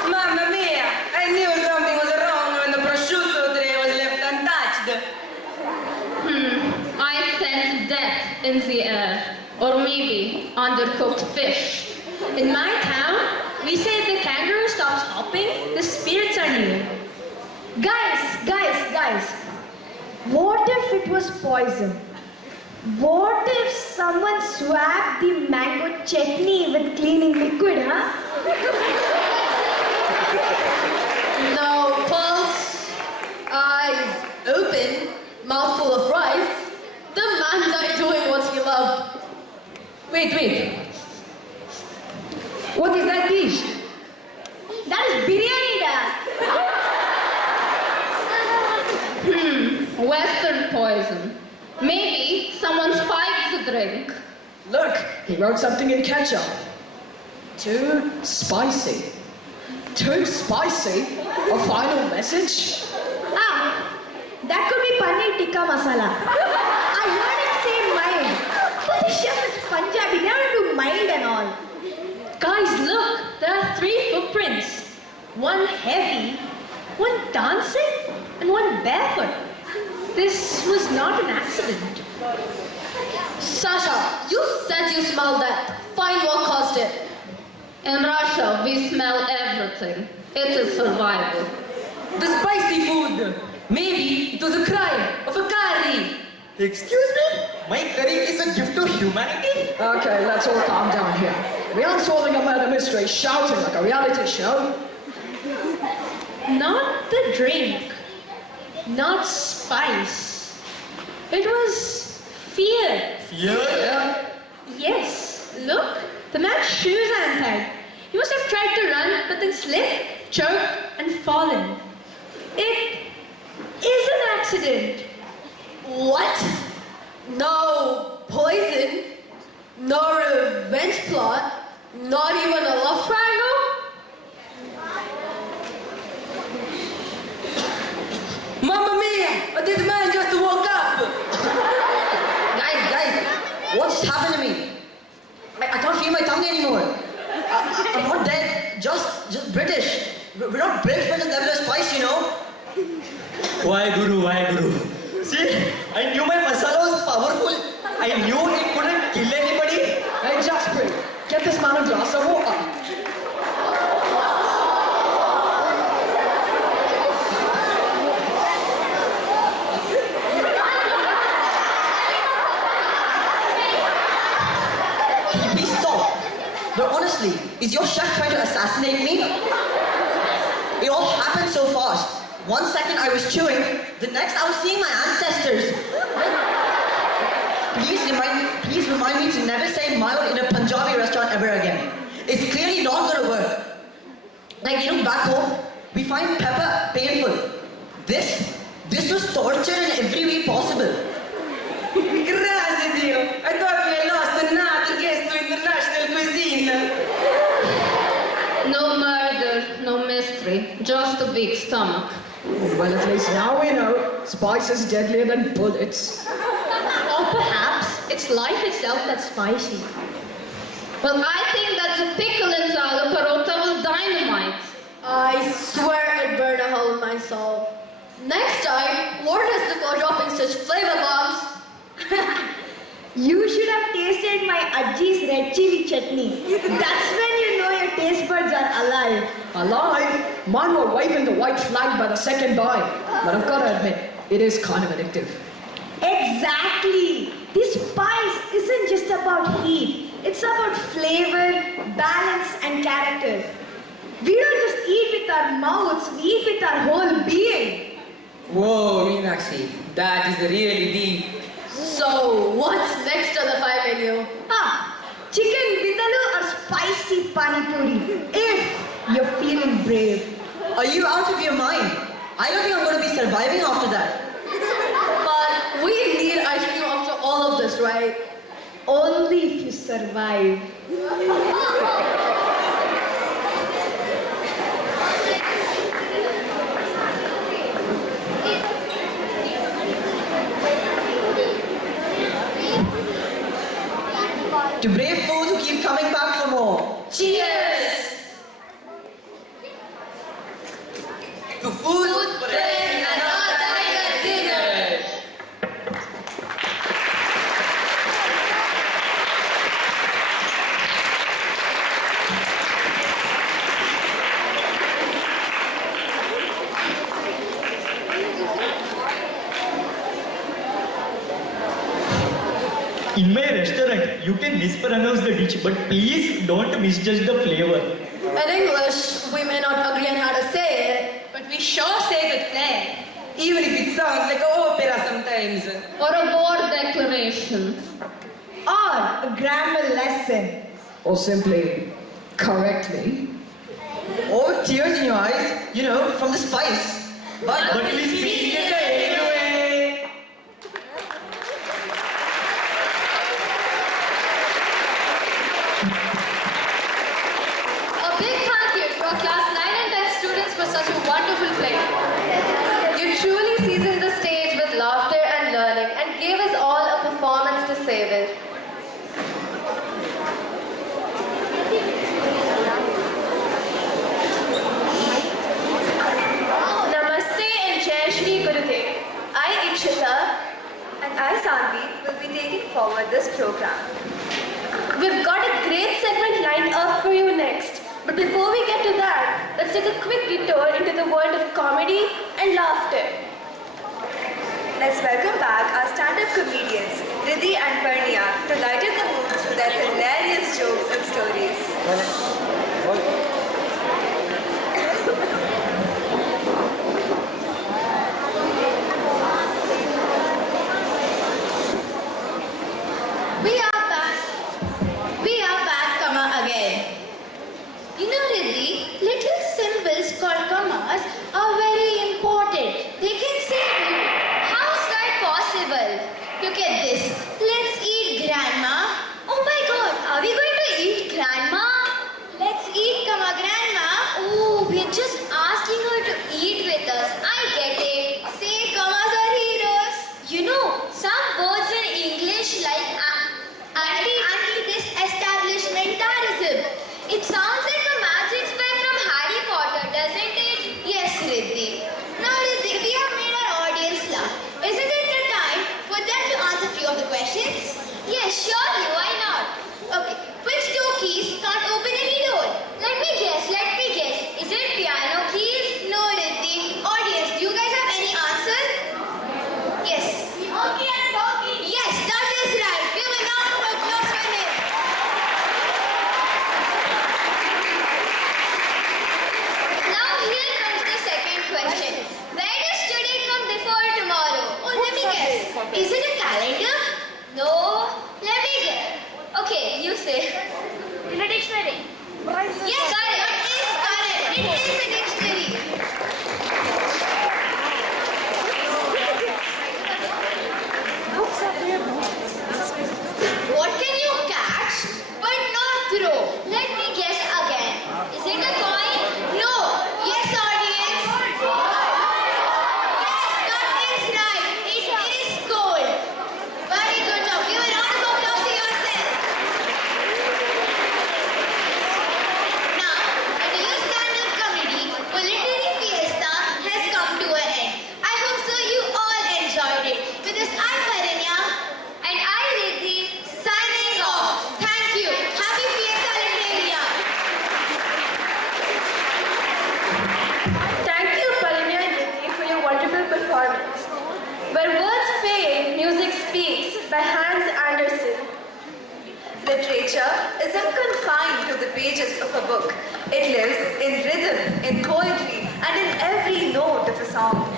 Mamma mia! I knew something was wrong when the prosciutto tray was left untouched. I sense death in the air. Or maybe undercooked fish. In my town, we say if the kangaroo stops hopping, the spirits are near. Guys, what if it was poison? What if someone swabbed the mango chutney with cleaning liquid, huh? No pulse, eyes open, mouthful of rice. The man died doing what he loved. Wait. What is that dish? That is biryani, Dad. Western poison. Maybe someone spiked the drink. Look, he wrote something in ketchup. Too spicy. Too spicy? A final message? That could be paneer tikka masala. I heard it say mild. But the chef is Punjabi, they don't do mild and all. Guys, look. one heavy, one dancing, and one barefoot. This was not an accident. Sasha, you said you smelled that. Find what caused it. In Russia, we smell everything. It is survival. The spicy food. Maybe it was a crime of a curry. Excuse me? My curry is a gift to humanity? Okay, let's all calm down here. We aren't solving a murder mystery, shouting like a reality show. Not the drink, not spice. It was fear. Fear? Yes, look, the man's shoes are untied. He must have tried to run, but then slipped, choked, and fallen. It is an accident. What? No poison? No revenge plot? Not even a love triangle? Mamma mia! This man just woke up! Guys, what just happened to me? I can't feel my tongue anymore. I'm not dead, just British. We're not built for this level of spice, you know? Why Guru? See, I knew my masala was powerful. I knew it couldn't kill anybody. Hey, Jasper, get this man a glass of water. Please stop. But honestly, is your chef trying to assassinate me? It all happened so fast. 1 second I was chewing, the next I was seeing my ancestors. Please remind me to never say mild in a Punjabi restaurant ever again. It's clearly not gonna work. Like, you know, back home, we find pepper painful. This was torture in every way possible. Grazie Dio! I thought we had lost another guest to international cuisine. No murder, no mystery, just a big stomach. Well, at least now we know spice is deadlier than bullets. Or perhaps it's life itself that's spicy. Well, I think that the pickle in Zalo Parota was dynamite. I swear it burned a hole in my soul. Next time, warn us before dropping such flavor bombs. You should have tasted my Ajji's red chili chutney. That's when you know your taste buds are alive. Alive? Mine were waving the white flag by the second bite. But I've got to admit, it is kind of addictive. Exactly. This spice isn't just about heat. It's about flavor, balance, and character. We don't just eat with our mouths, we eat with our whole being. Whoa, Meenakshi, that is really deep. So, what's next on the five menu? Chicken vindaloo or spicy pani puri, if you're feeling brave. Are you out of your mind? I don't think I'm going to be surviving after that. But we need ice cream after all of this, right? Only if you survive. To brave fools who keep coming back for more. Cheers! To food, friends, and not dying at dinner. In my restaurant, you can mispronounce the dish, but please don't misjudge the flavor. In English, we may not agree on how to say it, But we sure say it with flair. Even if it sounds like an opera sometimes. Or a war declaration. Or a grammar lesson. Or simply, correctly. Or with tears in your eyes, you know, from the spice. But we speak it anyway. a big thank you to our class 9 and 10 students for such a wonderful play. You truly seasoned the stage with laughter and learning and gave us all a performance to savor. I, Sanvi, will be taking forward this program. We've got a great segment lined up for you next. But before we get to that, let's take a quick detour into the world of comedy and laughter. Let's welcome back our stand-up comedians, Riddhi and Parnia, to lighten the mood through their hilarious jokes and stories. We are back, comma again. You know, Riddhi, little symbols called commas are very important. They can save you. How's that possible? Look at this. Let's eat, Grandma. Oh my God, are we going to eat, Grandma? Let's eat, comma, Grandma. Oh, we're just asking her to eat with us. I get it. Say, commas are heroes. You know, some words in English like anti-disestablishmentarianism. It sounds like a magic spell from Harry Potter, doesn't it? Yes, Riddhi. Now, Riddhi, we have made our audience laugh. Isn't it the time for them to answer a few of the questions? Yes, surely, why not? Okay, which two keys can't open any door? Let me guess. Is it piano keys? No, Riddhi. Audience, do you guys have any answer? Yes. Okay, and okay. Yes, that is right. Give a round of applause for him. Now here comes the second question. Where does today come before tomorrow? Oh, let me guess. Is it a calendar? No. Let me guess. Okay, you say. In a dictionary. Yes, correct. It is correct. It is a dictionary. What can you catch but not throw? Let me guess again. Is it a coin? No. Yes, audience. Yes, that is right. It is gold. Very good job. Give a round of applause to yourself. Now, the new stand-up comedy for Literary Fiesta has come to an end. I hope so you all enjoyed it. With this, I'm Paranya. And I, Riddhi, signing off. Thank you. Happy Fiesta Literaria. Thank you, Paranya and Riddhi, for your wonderful performance. Where words fade, music speaks by Hans Andersen. Literature isn't confined to the pages of a book. It lives in rhythm, in poetry, and in every note of a song.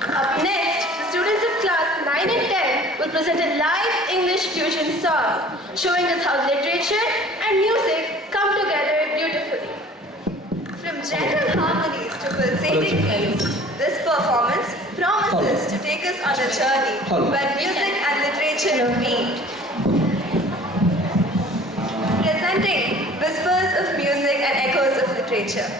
Up next, the students of class 9 and 10 will present a live English fusion song, showing us how literature and music come together beautifully. From general harmonies to pulsating beats, this performance promises to take us on a journey where music and literature meet. Presenting Whispers of Music and Echoes of Literature.